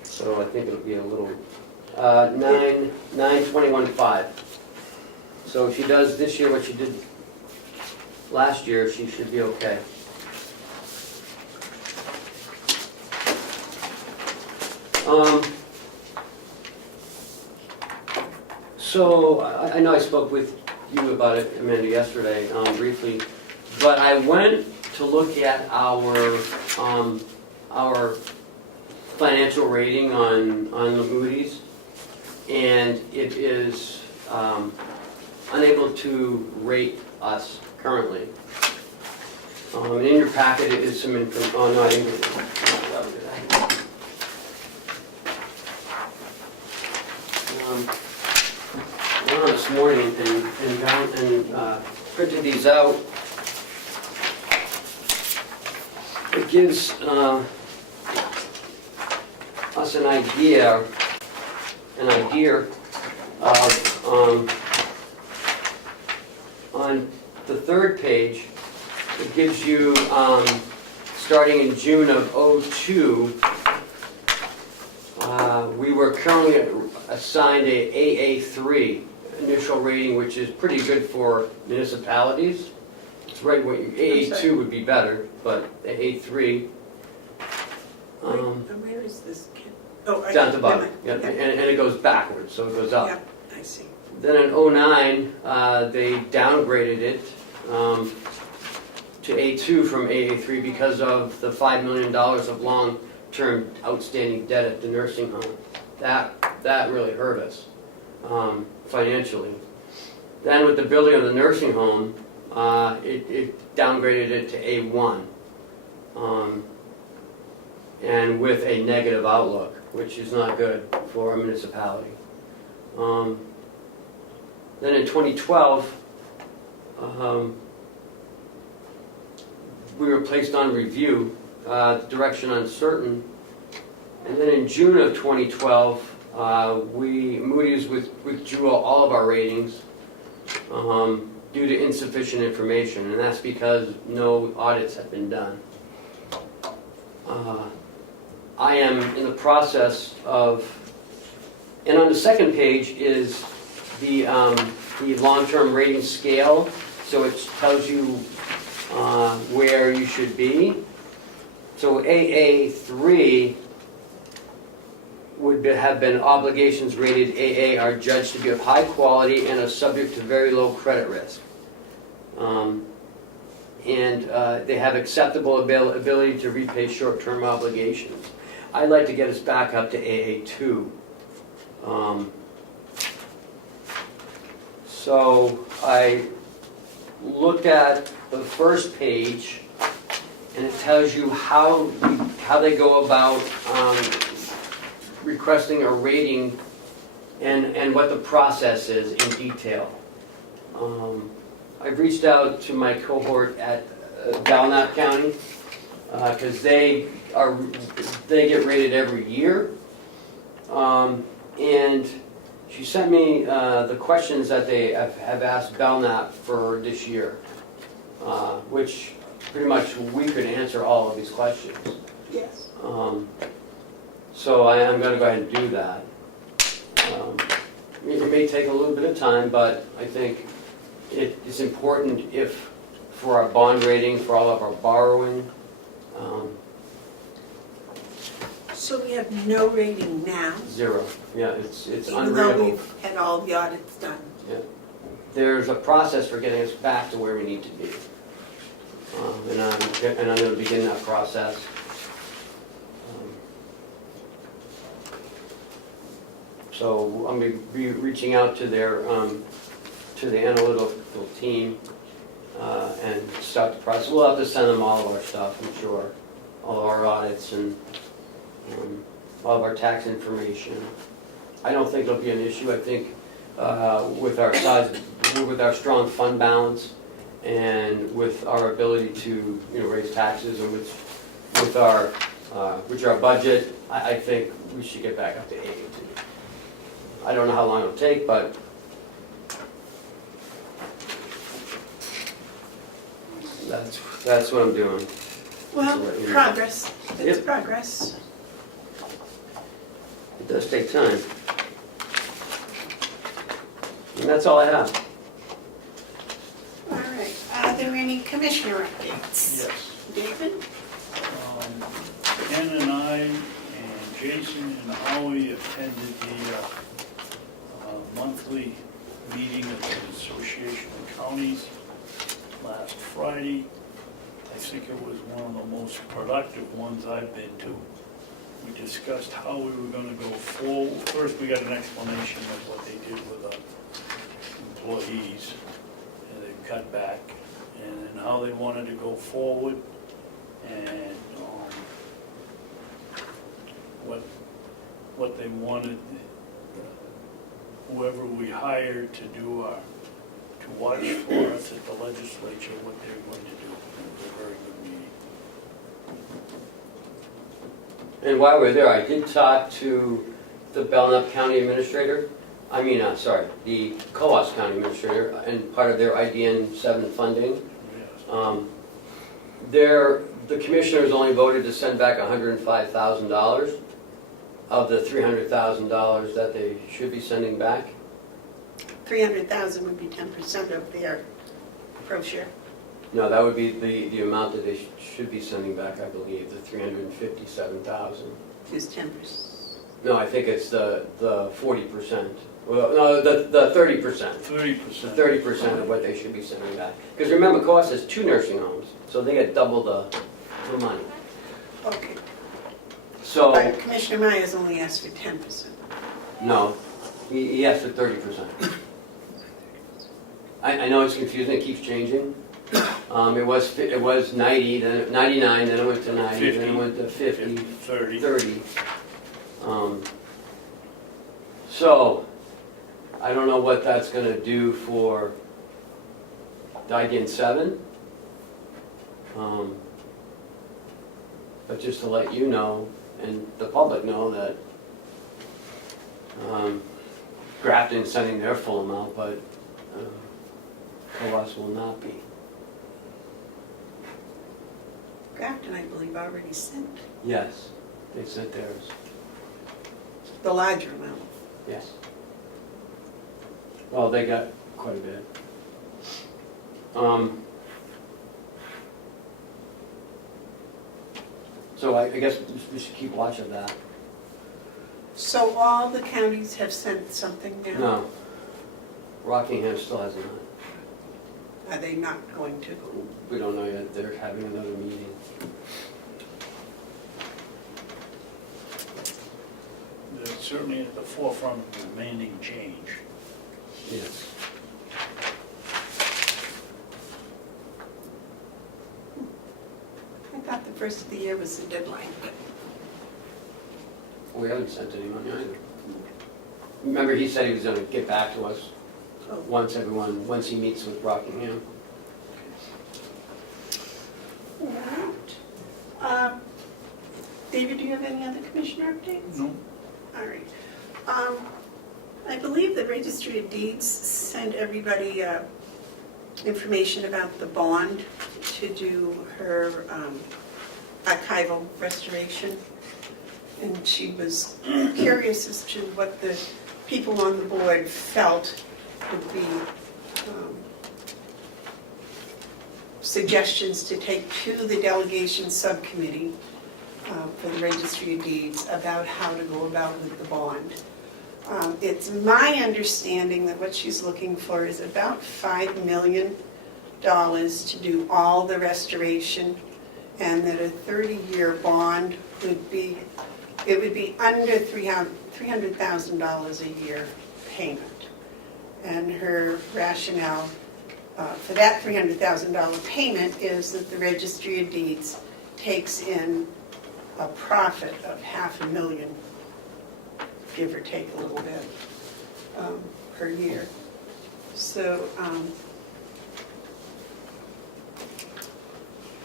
So I think it'll be a little, 921.5. So if she does this year what she did last year, she should be okay. So I know I spoke with you about it, Amanda, yesterday, briefly, but I went to look at our financial rating on the Moody's, and it is unable to rate us currently. And in your packet is some information. Oh no, I didn't get it. I went on this morning and printed these out. It gives us an idea of, on the third page, it gives you, starting in June of '02, we were currently assigned a AA3 initial rating, which is pretty good for municipalities. It's right, AA2 would be better, but AA3. Where is this kid? Oh, Down at the bottom, never yeah, mind. and it goes backwards, so it goes up. Yeah, I see. Then in '09, they downgraded it to A2 from AA3 because of the $5 million of long-term outstanding debt at the nursing home. That really hurt us financially. Then with the building of the nursing home, it downgraded it to A1, and with a negative outlook, which is not good for a municipality. Then in 2012, we were placed on review, direction uncertain. And then in June of 2012, Moody's withdrew all of our ratings due to insufficient information, and that's because no audits have been done. I am in the process of, and on the second page is the long-term rating scale, so it tells you where you should be. So AA3 would have been obligations rated AA are judged to be of high quality and are subject to very low credit risk. And they have acceptable ability to repay short-term obligations. I'd like to get us back up to AA2. So I looked at the first page, and it tells you how they go about requesting a rating and what the process is in detail. I've reached out to my cohort at Belknap County because they get rated every year, and she sent me the questions that they have asked Belknap for this year, which pretty much we could answer all of these questions. Yes. So I'm going to go ahead and do that. It may take a little bit of time, but I think it is important if for our bond rating, for all of our borrowing. So we have no rating now, Zero. Yeah, it's even though unreadable. we've had all the audits done. There's a process for getting us back to where we need to be. And I'm going to begin that process. So I'm going to be reaching out to their to the analytical team and start the process. We'll have to send them all of our stuff, I'm sure, all of our audits and all of our tax information. I don't think it'll be an issue. I think with our size, with our strong fund balance, and with our ability to raise taxes, and with our budget, I think we should get back up to 82. I don't know how long it'll take, but That's what I'm doing. Well, let you know. progress, it's Yep. progress. It does take time. And that's all I have. All right, are there any commissioner updates? Yes. David? Ken and I and Jason and Howie attended the monthly meeting of the Association of Counties last Friday. I think it was one of the most productive ones I've been to. We discussed how we were going to go forward. First, we got an explanation of what they did with the employees, and they cut back, and then how they wanted to go forward, and what they wanted whoever we hired to do to watch for us at the legislature, what they're going to do. It was a very good meeting. And while we were there, I did talk to the Belknap County Administrator, the Coos County Administrator, and part of their IDN 7 funding. Yes. The commissioners only voted to send back $105,000 of the $300,000 that they should be sending back. 300,000 would be 10% of their pro share. No, that would be the amount that they should be sending back, I believe, the $357,000. Is 10%. No, I think it's the 40%. Well, no, the 30%. 30%. 30% of what they should be sending back. Because remember, Coos has 2 nursing homes, so they get double the money. Okay, So, but Commissioner Myers only asked for 10%. no, he asked for 30%. I know it's confusing, it keeps changing. It was 90, then 99, then it went to 90, then it went to 50, 30. 30. So, I don't know what that's going to do for the IDN 7. But just to let you know, and the public know, that Grafton's sending their full amount, but Coos will not be. Grafton, I believe, already sent Yes, they sent theirs. the larger amount. Yes. Well, they got quite a bit. So I guess we should keep watch of that. So all the counties have sent something now? No, Rockingham still has not. Are they not going to? We don't know yet. They're having another meeting. They're certainly at the forefront of demanding change. Yes. I thought the first of the year was the deadline, but We haven't sent any money either. Remember, he said he was going to get back to us oh, once he meets with Rockingham. all right. David, do you have any other commissioner updates? No? All right. I believe the Registry of Deeds sent everybody information about the bond to do her archival restoration. And she was curious as to what the people on the board felt would be suggestions to take to the delegation subcommittee for the Registry of Deeds about how to go about with the bond. It's my understanding that what she's looking for is about $5 million to do all the restoration, and that a 30-year bond would be, it would be under $300,000 a year payment. And her rationale for that $300,000 payment is that the Registry of Deeds takes in a profit of $500,000, give or take a little bit, per year. So,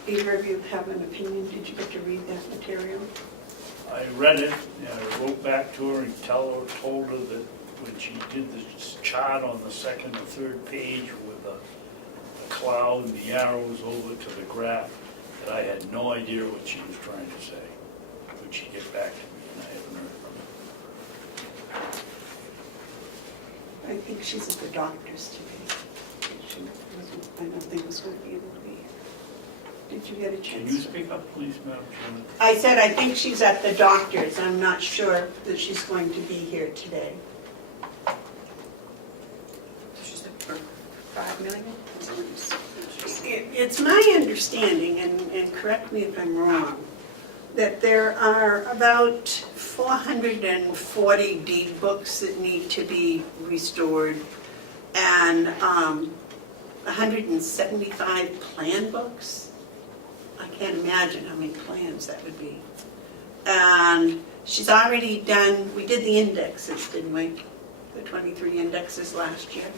either of you have an opinion? Did you get to read that material? I read it, and I wrote back to her and told her that when she did this chart on the second or third page with the cloud and the arrows over to the graph that I had no idea what she was trying to say. Would she get back to me? And I haven't heard from her. I think she's at the doctor's today. She wasn't, I don't think was going to be able to be here. Did you get a Can you chance? speak up, please, Madam Chairman? I said, I think she's at the doctor's. I'm not sure that she's going to be here today. She's looking for 5 million? It's my understanding, and correct me if I'm wrong, that there are about 440 deed books that need to be restored, and 175 plan books. I can't imagine how many plans that would be. And she's already done, we did the indexes, didn't we? The 23 indexes last year.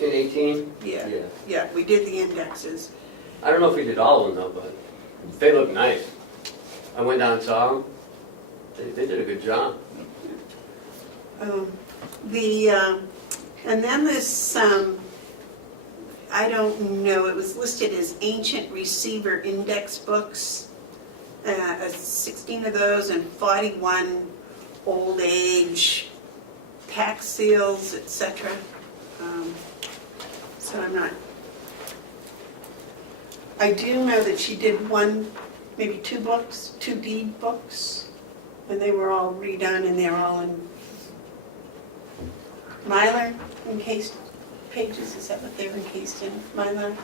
In 18? Yeah. Yeah. Yeah, we did the indexes. I don't know if we did all of them though, but they look nice. I went down and saw them. They did a good job. And then this, I don't know, it was listed as ancient receiver index books, 16 of those and 41 old age tax seals, etc. So I'm not, I do know that she did one, maybe 2 books, 2 deed books, and they were all redone and they're all in Mylar encased pages. Is that what they're encased in, Mylar?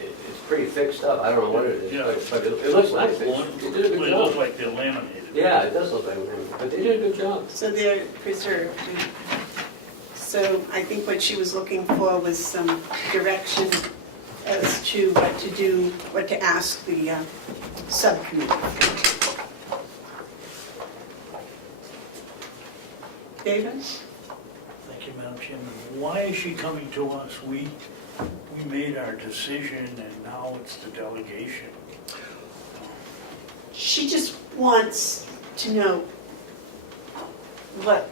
It's pretty fixed up. I don't know what it is, Yeah. but it looks nice. They did a good They look job. like they're laminated. Yeah, it does look like them, but they did a good job. So they're preserved. So I think what she was looking for was some direction as to what to do, what to ask the subcommittee. David? Thank you, Madam Chairman. Why is she coming to us? We made our decision and now it's the delegation. She just wants to know what,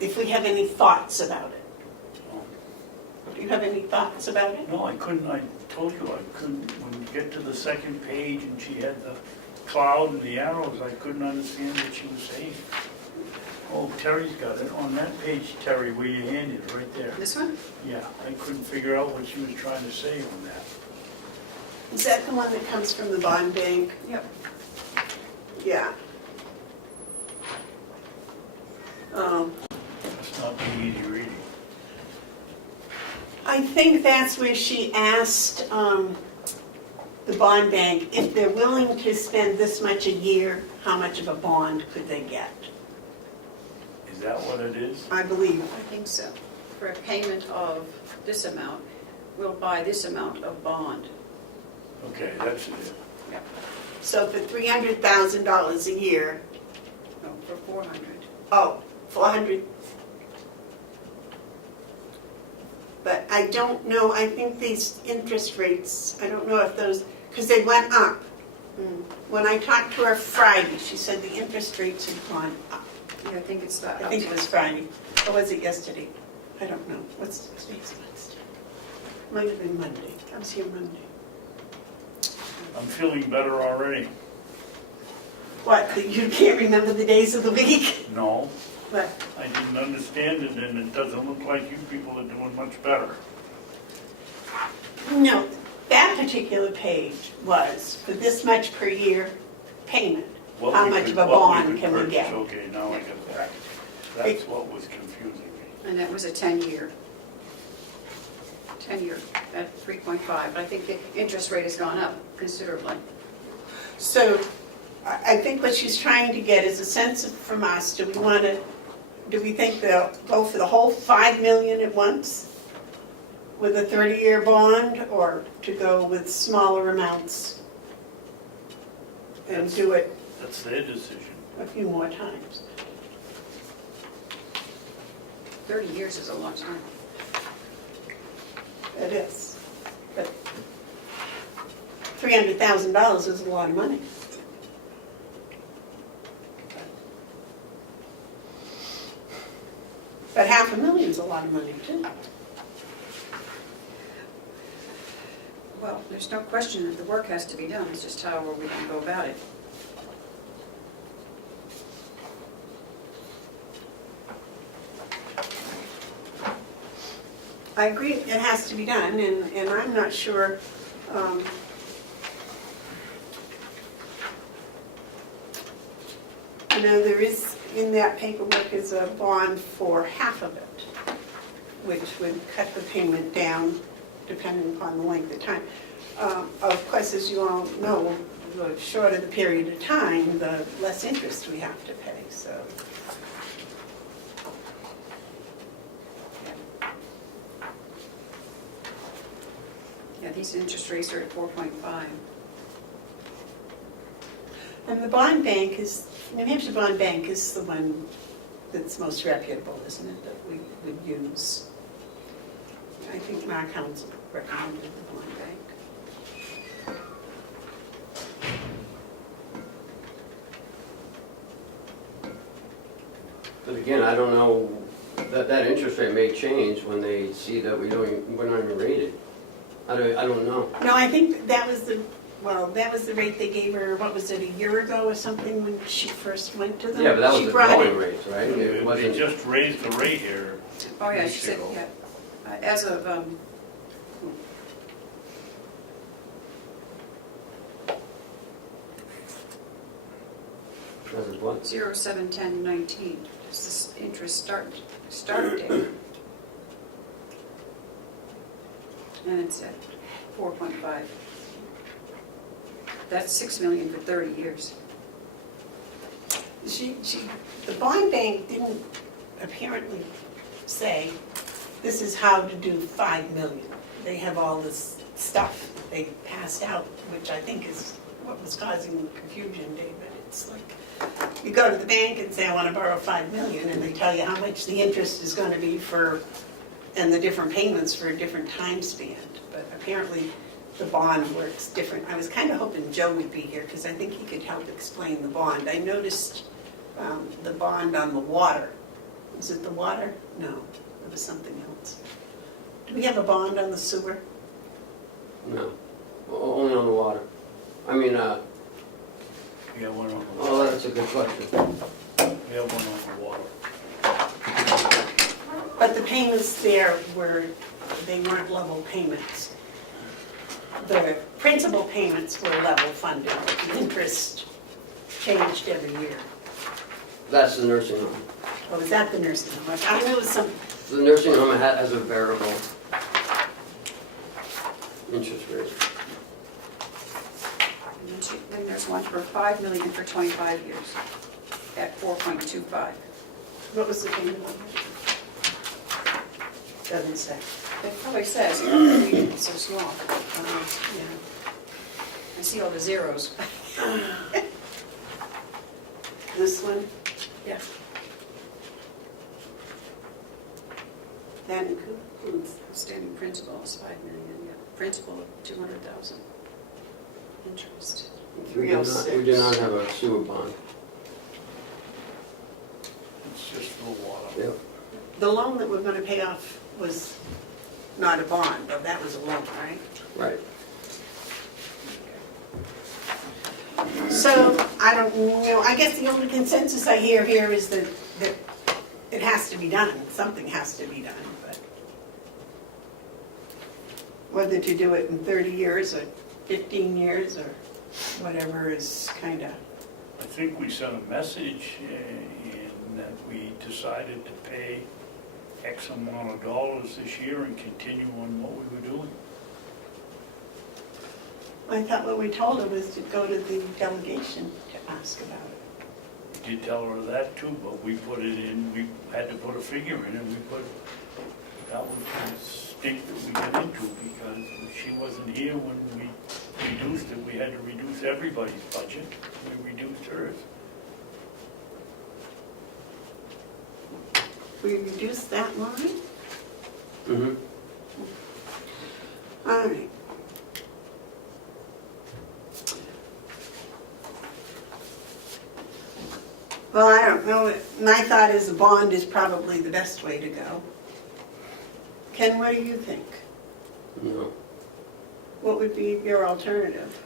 if we have any thoughts about it. Do you have any thoughts about it? No, I couldn't, I told you I couldn't, when you get to the second page and she had the cloud and the arrows, I couldn't understand what she was saying. Oh, Terry's got it. On that page, Terry, where your hand is, right there. This one? Yeah, I couldn't figure out what she was trying to say on that. Is that the one that comes from the bond bank? Yep. Yeah. That's not the easy reading. I think that's where she asked the bond bank if they're willing to spend this much a year, how much of a bond could they get? Is that what it is? I believe. I think so. For a payment of this amount, we'll buy this amount of bond. Okay, that's it. Yep. So for $300,000 a year, No, for 400. oh, 400. But I don't know, I think these interest rates, I don't know if those, because they went up. When I talked to her Friday, she said the interest rates had gone up. Yeah, I think it's about I up think to it was Friday. Or was it yesterday? I don't know. What's today's Wednesday? Might have been Monday. I was here Monday. I'm feeling better already. What, that you can't remember the days of the week? No, But I didn't understand it and it doesn't look like you people are doing much better. no, that particular page was for this much per year payment. What How we much could- of a what bond could can we purchase. get? Okay, now I got that. That's what was confusing me. And that was a 10-year. 10-year at 3.5, but I think the interest rate has gone up considerably. So I think what she's trying to get is a sense from us, do we think they'll go for the whole $5 million at once with a 30-year bond, or to go with smaller amounts and do it That's their decision. a few more times? 30 years is a long time. It is. But $300,000 is a lot of money. But $500,000 is a lot of money too. Well, there's no question that the work has to be done, it's just how are we gonna go about it? I agree, it has to be done, and I'm not sure, you know, there is, in that paperwork is a bond for half of it, which would cut the payment down depending upon the length of time. Of course, as you all know, the shorter the period of time, the less interest we have to pay, so. Yeah, these interest rates are at 4.5. And the bond bank is, New Hampshire Bond Bank is the one that's most reputable, isn't it, that we would use? I think my council recommended the bond bank. But again, I don't know, that interest rate may change when they see that we're not even rated. I don't know. No, I think that was the rate they gave her, what was it, a year ago or something when she first went to them? Yeah, but that was She the brought going it- rates, right? It They wasn't, just raised the rate here. Oh, yeah, she said, yeah. As of, as of what? 07/10/19, is this interest start date. And it's at 4.5. That's $6 million for 30 years. The bond bank didn't apparently say, this is how to do 5 million. They have all this stuff that they passed out, which I think is what was causing the confusion, David. It's like, you go to the bank and say, I want to borrow 5 million, and they tell you how much the interest is going to be for, and the different payments for a different time span. But apparently, the bond works different. I was kind of hoping Joe would be here, because I think he could help explain the bond. I noticed the bond on the water. Was it the water? No, it was something else. Do we have a bond on the sewer? No, only on the water. I mean, We have one on the oh, water. that's a good question. We have one on the water. But the payments there they weren't level payments. The principal payments were level funded, but the interest changed every year. That's the nursing home. Oh, was that the nursing home? I knew it was some, The nursing home has a variable interest rate. And then there's one for $5 million for 25 years at 4.25. what was the payment on that? Doesn't say. It probably says, it's so small. Yeah. I see all the zeros. This one? Yeah. That includes, Outstanding principal is $5 million, yeah. Principal of $200,000. Interest. We do not have a sewer bond. It's just the water. Yep. the loan that we're gonna pay off was not a bond, but that was a loan, right? Right. So, I don't know, I guess the only consensus I hear here is that it has to be done, something has to be done, but whether to do it in 30 years or 15 years or whatever is kind of, I think we sent a message in that we decided to pay X amount of dollars this year and continue on what we were doing. I thought what we told her was to go to the delegation to ask about it. We did tell her that too, but we put it in, we had to put a figure in and that was the state that we got into because she wasn't here when we reduced it. We had to reduce everybody's budget. We reduced hers. We reduced that line? Mm-hmm. All right. Well, I don't know, my thought is a bond is probably the best way to go. Ken, what do you think? No. What would be your alternative?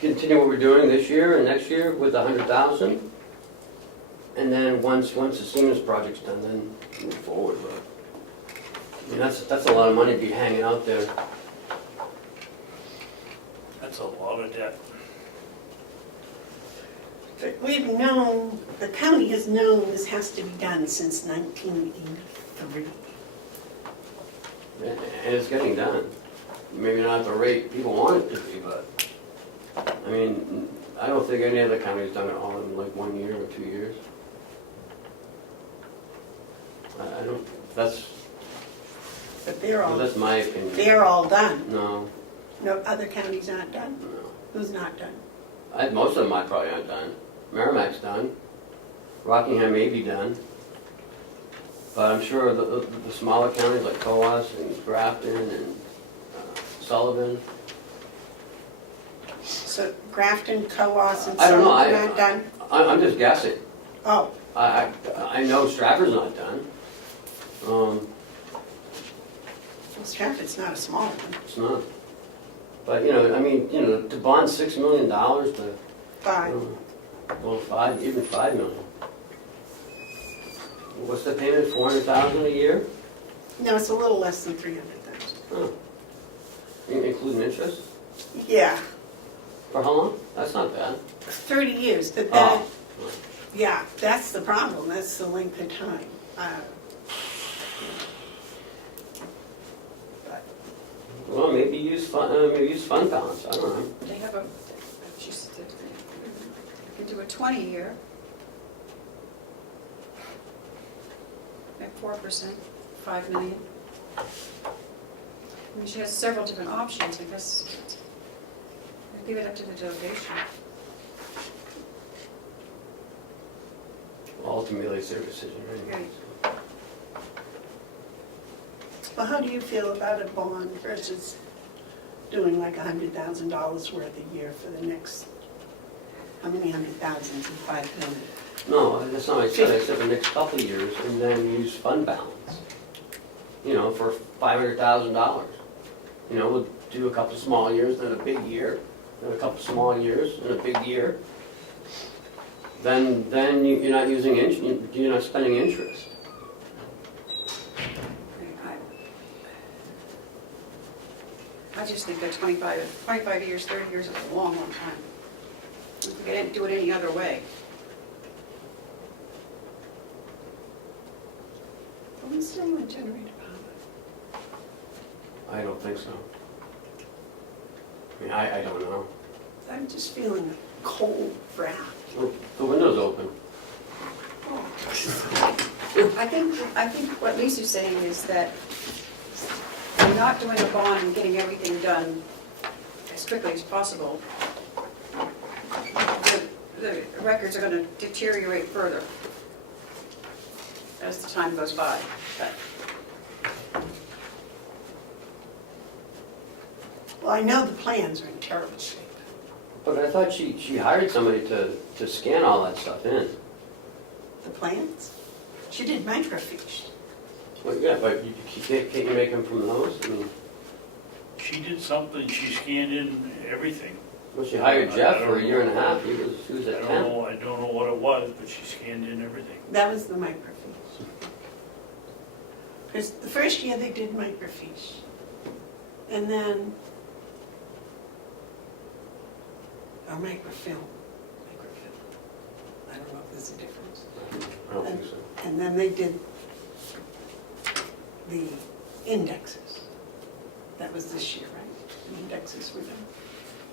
Continue what we're doing this year and next year with 100,000. And then once the Siemens project's done, then move forward with it. I mean, that's a lot of money to be hanging out there. That's a lot of debt. But we've known, the county has known this has to be done since 1983. And it's getting done. Maybe not at the rate people want it to be, but, I mean, I don't think any other county's done it all in like 1 year or 2 years. I don't, But that's my opinion. they're all done. No, No, other counties aren't done? no. Who's not done? Most of them I probably aren't done. Merrimack's done. Rockingham may be done. But I'm sure the smaller counties like Coas and Grafton and Sullivan. So Grafton, Coas, and I don't know, Sullivan aren't done? I'm just guessing. Oh, I know Stratford's not done. well, Stratford's not a small one. It's not. But, I mean, to bond $6 million to, Five. well, even $5 million. What's the payment, 400,000 a year? No, it's a little less than 300,000. Oh. Including interest? Yeah, For how long? That's not bad. 30 years, but that, Oh. yeah, that's the problem, that's the length of time. But Well, maybe use fund balance, I don't know. They have a, just, they can do a 20-year at 4%, 5 million. I mean, she has several different options, I guess. I'd leave it up to the delegation. Ultimately, it's their decision, right? Right. Well, how do you feel about a bond versus doing like $100,000 worth a year for the next, how many hundred thousands in 5 million? No, that's not what I said. I said the next couple of years and then use fund balance. For $500,000. We'll do a couple small years, then a big year, then a couple small years, and a big year. Then you're not using, you're not spending interest. I just think that 25 years, 30 years is a long, long time. We can't do it any other way. Are we still on generator power? I don't think so. I mean, I don't know. I'm just feeling a cold draft. Well, the window's open. I think what Lisa's saying is that we're not doing a bond and getting everything done as quickly as possible. The records are going to deteriorate further as the time goes by. Well, I know the plans are in terrible shape. But I thought she hired somebody to scan all that stuff in. The plans? She did microfiche. Well, yeah, but can't you make them from those? I mean, She did something, she scanned in everything. well, she hired Jeff for a year and a half. He was I at don't 10. know, I don't know what it was, but she scanned in everything. That was the microfiche. Because the first year they did microfiche. And then, or microfilm. I don't know if there's a difference. I don't think so. And then they did the indexes. That was this year, right? The indexes were done.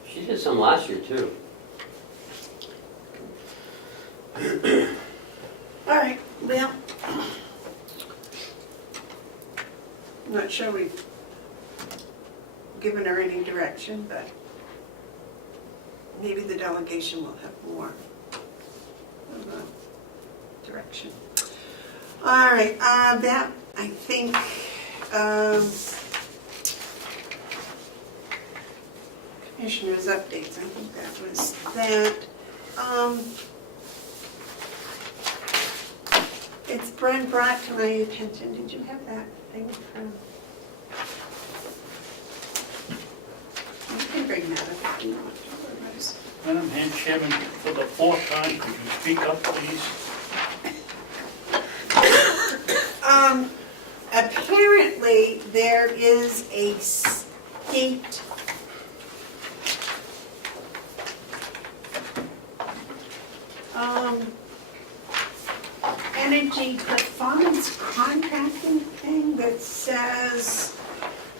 She did some last year too. All right, well, I'm not sure we've given her any direction, but maybe the delegation will have more of a direction. All right, that, I think, commissioners' updates, I think that was that. It's been brought to my attention, did you have that thing from bring that up if you want to, Rose. Madam Head Chairman, for the fourth time, could you speak up, please? Apparently, there is a state energy performance contracting thing that says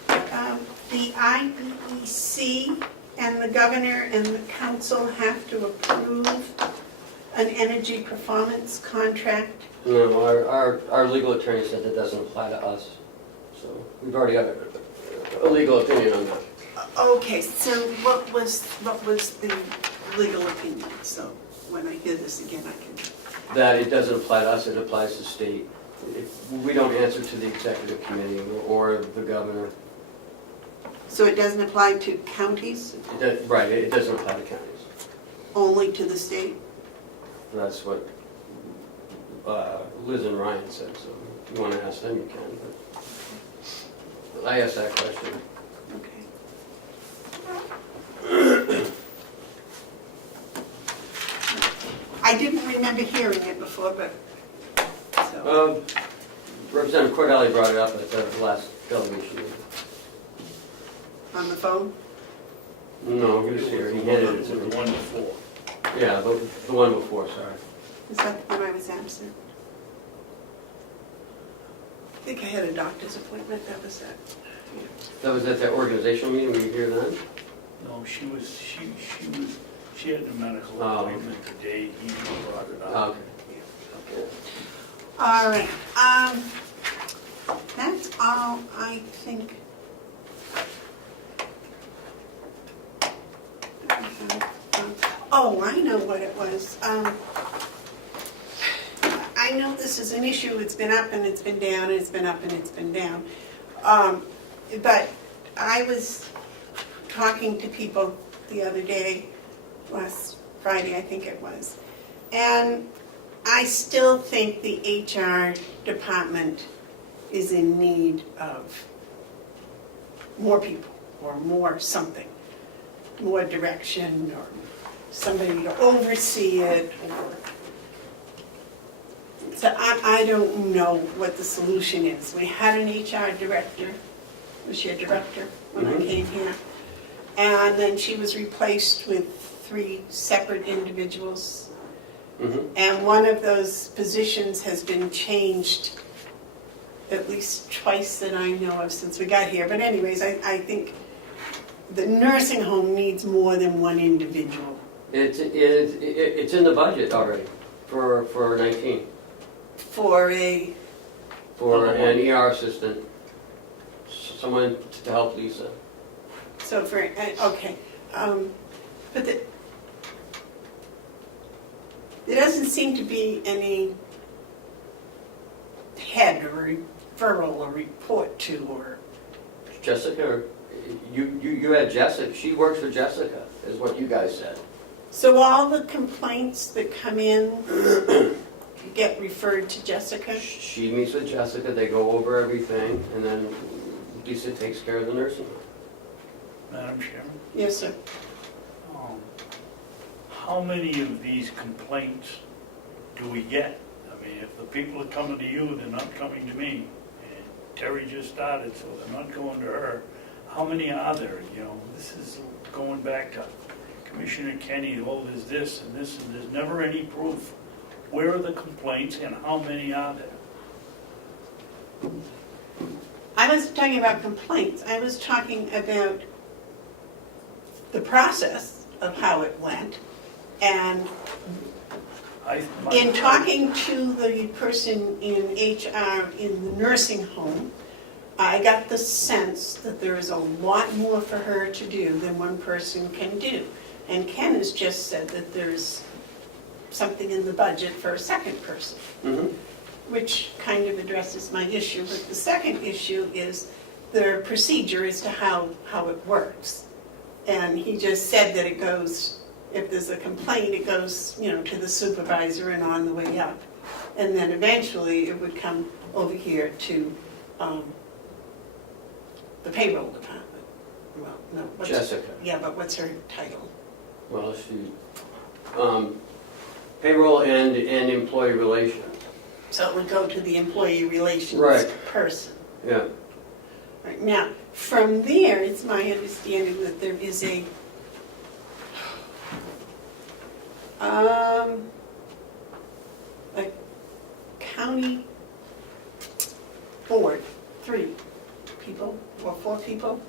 the IEEC and the governor and the council have to approve an energy performance contract. No, our legal attorney said that doesn't apply to us, so we've already got a legal opinion on that. Okay, so what was the legal opinion? So when I hear this again, I can... That it doesn't apply to us, it applies to state. We don't answer to the executive committee or the governor. So it doesn't apply to counties, Right, it doesn't apply to counties. only to the state? That's what Liz and Ryan said, so if you want to ask them, you can, but I asked that question. Okay. I didn't remember hearing it before, but, so, Representative Cordelli brought it up at the last delegation meeting. on the phone? No, he was here, he handed it to The me. one before. Yeah, the one before, sorry. Is that when I was absent? I think I had a doctor's appointment, that was it. That was at that organizational meeting, were you here then? No, she had a medical Oh, appointment today, he brought it Oh, up. okay. All right, that's all I think. Oh, I know what it was. I know this is an issue, it's been up and it's been down, and it's been up and it's been down. But I was talking to people the other day, last Friday I think it was, and I still think the HR department is in need of more people or more something, more direction or somebody to oversee it or... So I don't know what the solution is. We had an HR director, was she a director when I came here? And then she was replaced with 3 separate individuals. And one of those positions has been changed at least twice that I know of since we got here. But anyways, I think the nursing home needs more than one individual. It's in the budget already for 19, For a, for an ER assistant, someone to help Lisa. so for, okay. But there doesn't seem to be any head or referral or report to or... Jessica, or you had Jessica, she works for Jessica, is what you guys said. So all the complaints that come in get referred to Jessica? She meets with Jessica, they go over everything, and then Lisa takes care of the nursing home. Madam Chairman, Yes, sir. how many of these complaints do we get? I mean, if the people are coming to you, they're not coming to me. And Terry just started, so they're not going to her. How many are there? You know, this is going back to Commissioner Kenny, oh, there's this, and there's never any proof. Where are the complaints and how many are there? I wasn't talking about complaints. I was talking about the process of how it went. And in talking to the person in HR in the nursing home, I got the sense that there is a lot more for her to do than one person can do. And Ken has just said that there's something in the budget for a second person, which kind of addresses my issue. But the second issue is the procedure as to how it works. And he just said that it goes, if there's a complaint, it goes, to the supervisor and on the way up. And then eventually it would come over here to the payroll department. Well, no, what's, Jessica. yeah, but what's her title? Well, she, payroll and employee relations. So it would go to the employee relations Right. person. Yeah. Right, now, from there, it's my understanding that there is a, a county board, 3 people or 4 people.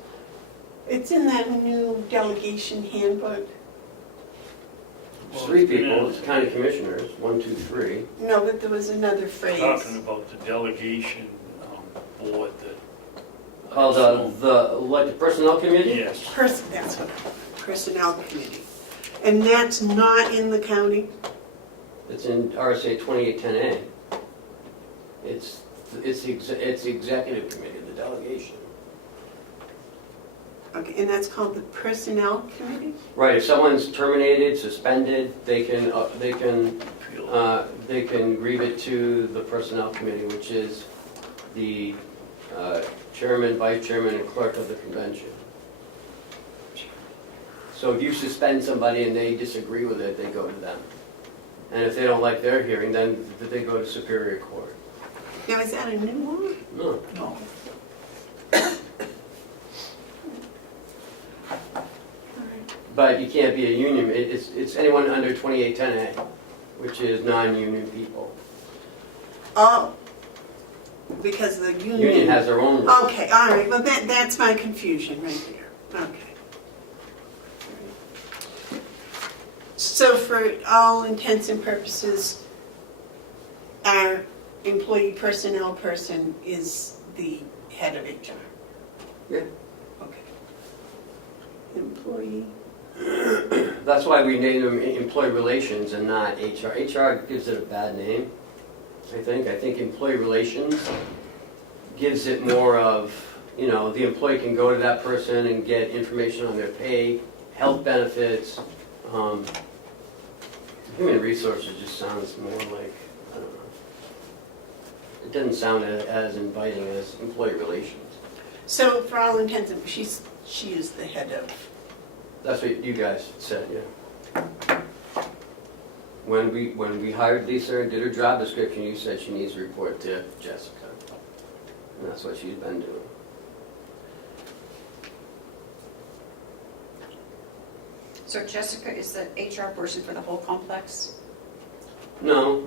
It's in that new delegation handbook. Well, 3 it's been people, in- it's county commissioners, 1, 2, 3. No, but there was another phrase. Talking about the delegation board that. Oh, like the personnel committee? Yes. That's what, personnel committee. And that's not in the county? It's in RSA 2810A. It's the executive committee, the delegation. Okay, and that's called the personnel committee? Right, if someone's terminated, suspended, they can grieve it to the personnel committee, which is the chairman, vice chairman, and clerk of the convention. So if you suspend somebody and they disagree with it, they go to them. And if they don't like their hearing, then they go to Superior Court. Now, is that a new one? No. No. But you can't be a union, it's anyone under 2810A, which is non-union people. Oh, because the union. Union has their own rules. Okay, all right, well, that's my confusion right there, okay. So for all intents and purposes, our employee personnel person is the head of HR? Yeah. Okay. Employee, That's why we named them employee relations and not HR. HR gives it a bad name, I think. I think employee relations gives it more of, the employee can go to that person and get information on their pay, health benefits. Human resources just sounds more like, I don't know. It doesn't sound as inviting as employee relations. so for all intents and, she is the head of, That's what you guys said, yeah. When we hired Lisa and did her job description, you said she needs to report to Jessica. And that's what she's been doing. So Jessica is the HR person for the whole complex? No,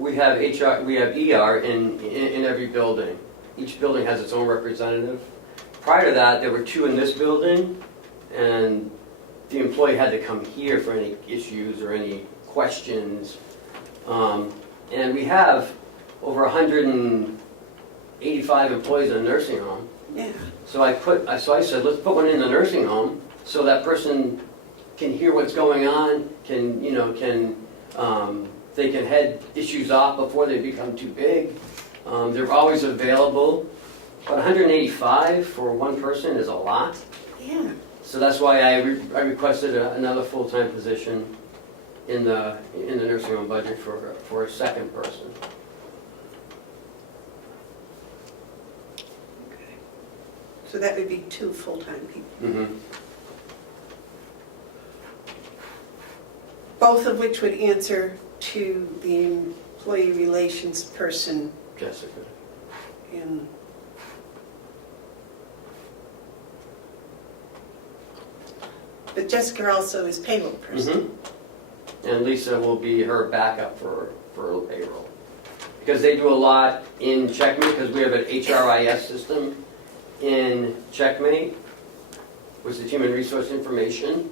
we have HR, we have ER in every building. Each building has its own representative. Prior to that, there were 2 in this building, and the employee had to come here for any issues or any questions. And we have over 185 employees in a nursing home. yeah. So I said, let's put one in the nursing home so that person can hear what's going on, they can head issues off before they become too big. They're always available. But 185 for one person is a lot. Yeah. So that's why I requested another full-time position in the nursing home budget for a second person. Okay. So that would be 2 full-time people, Mm-hmm. both of which would answer to the employee relations person Jessica. in. But Jessica also is payroll person. Mm-hmm. And Lisa will be her backup for payroll. Because they do a lot in Checkmate, because we have an HRIS system in Checkmate, which is Human Resource Information.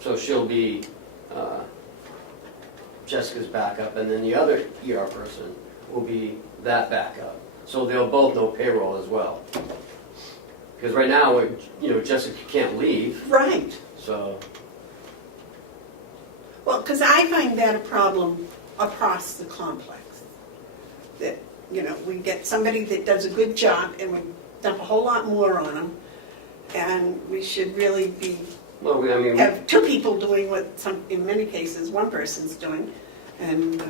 So she'll be Jessica's backup, and then the other ER person will be that backup. So they'll both know payroll as well. Because right now, Jessica can't leave, Right. so. Well, because I find that a problem across the complex. That, we get somebody that does a good job and we dump a whole lot more on them. And we should really be, Well, have 2 people doing what in many cases, one person's doing. And,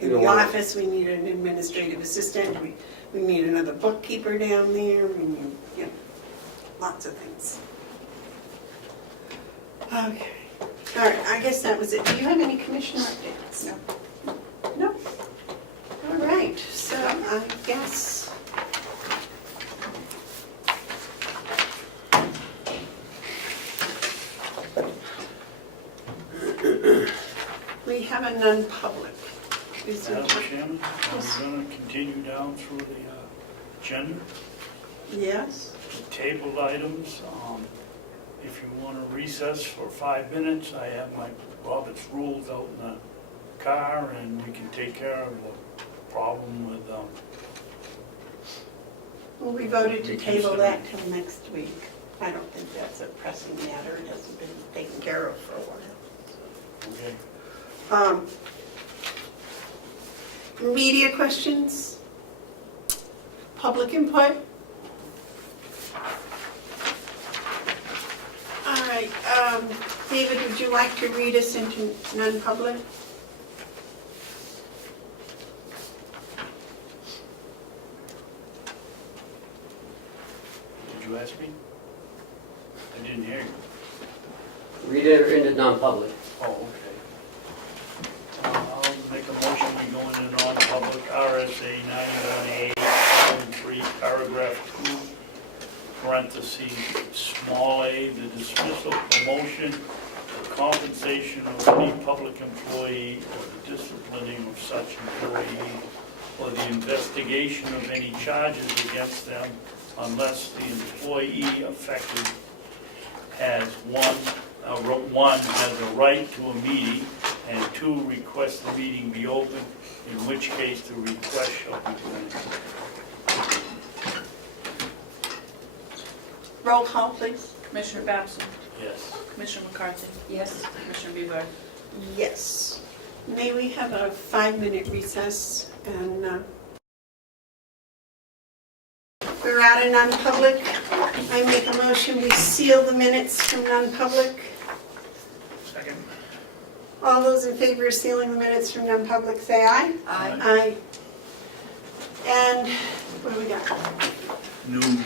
In Either the one. office, we need an administrative assistant, we need another bookkeeper down there, we need, you know, lots of things. Okay, all right, I guess that was it. Do you have any commissioner updates? No. No? All right, so I guess. We have a non-public. Is there- Madam Chairman, are we gonna continue down through the agenda? Yes? The tabled items, if you wanna recess for 5 minutes, I have my Robert's rules out in the car, and we can take care of the problem with, Well, we voted to table that till next week. I don't think that's a pressing matter. It hasn't been taken care of for a while. okay. Media questions? Public input? All right, David, would you like to read us into non-public? Did you ask me? I didn't hear you. Read it into non-public. Oh, okay. I'll make a motion, we go into non-public RSA 91A, colon 3, paragraph 2, parentheses, small a, the dismissal, promotion, or compensation of any public employee, or the disciplining of such employee, or the investigation of any charges against them, unless the employee affected has one, has a right to a meeting, and 2, request the meeting be open, in which case the request shall be granted. Roll call, please. Commissioner Babson, Yes. Commissioner McCarthy, Yes. Commissioner Bevard. Yes. May we have a 5-minute recess, and we're out of non-public. I make a motion, we seal the minutes from non-public. Second. All those in favor of sealing the minutes from non-public, say aye. Aye. Aye. And what do we got? New.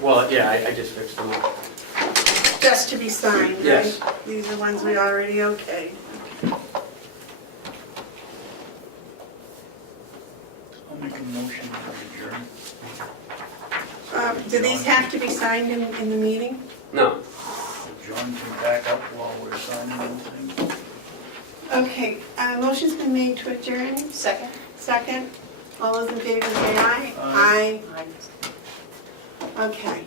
Well, yeah, I just fixed them up. Just to be signed, right? Yes. These are ones we already okayed. I'll make a motion to adjourn. Do these have to be signed in the meeting? No. So John can back up while we're signing anything. Okay, motion's been made to adjourn. Second? Second. All those in favor say aye. Aye. Aye. Okay.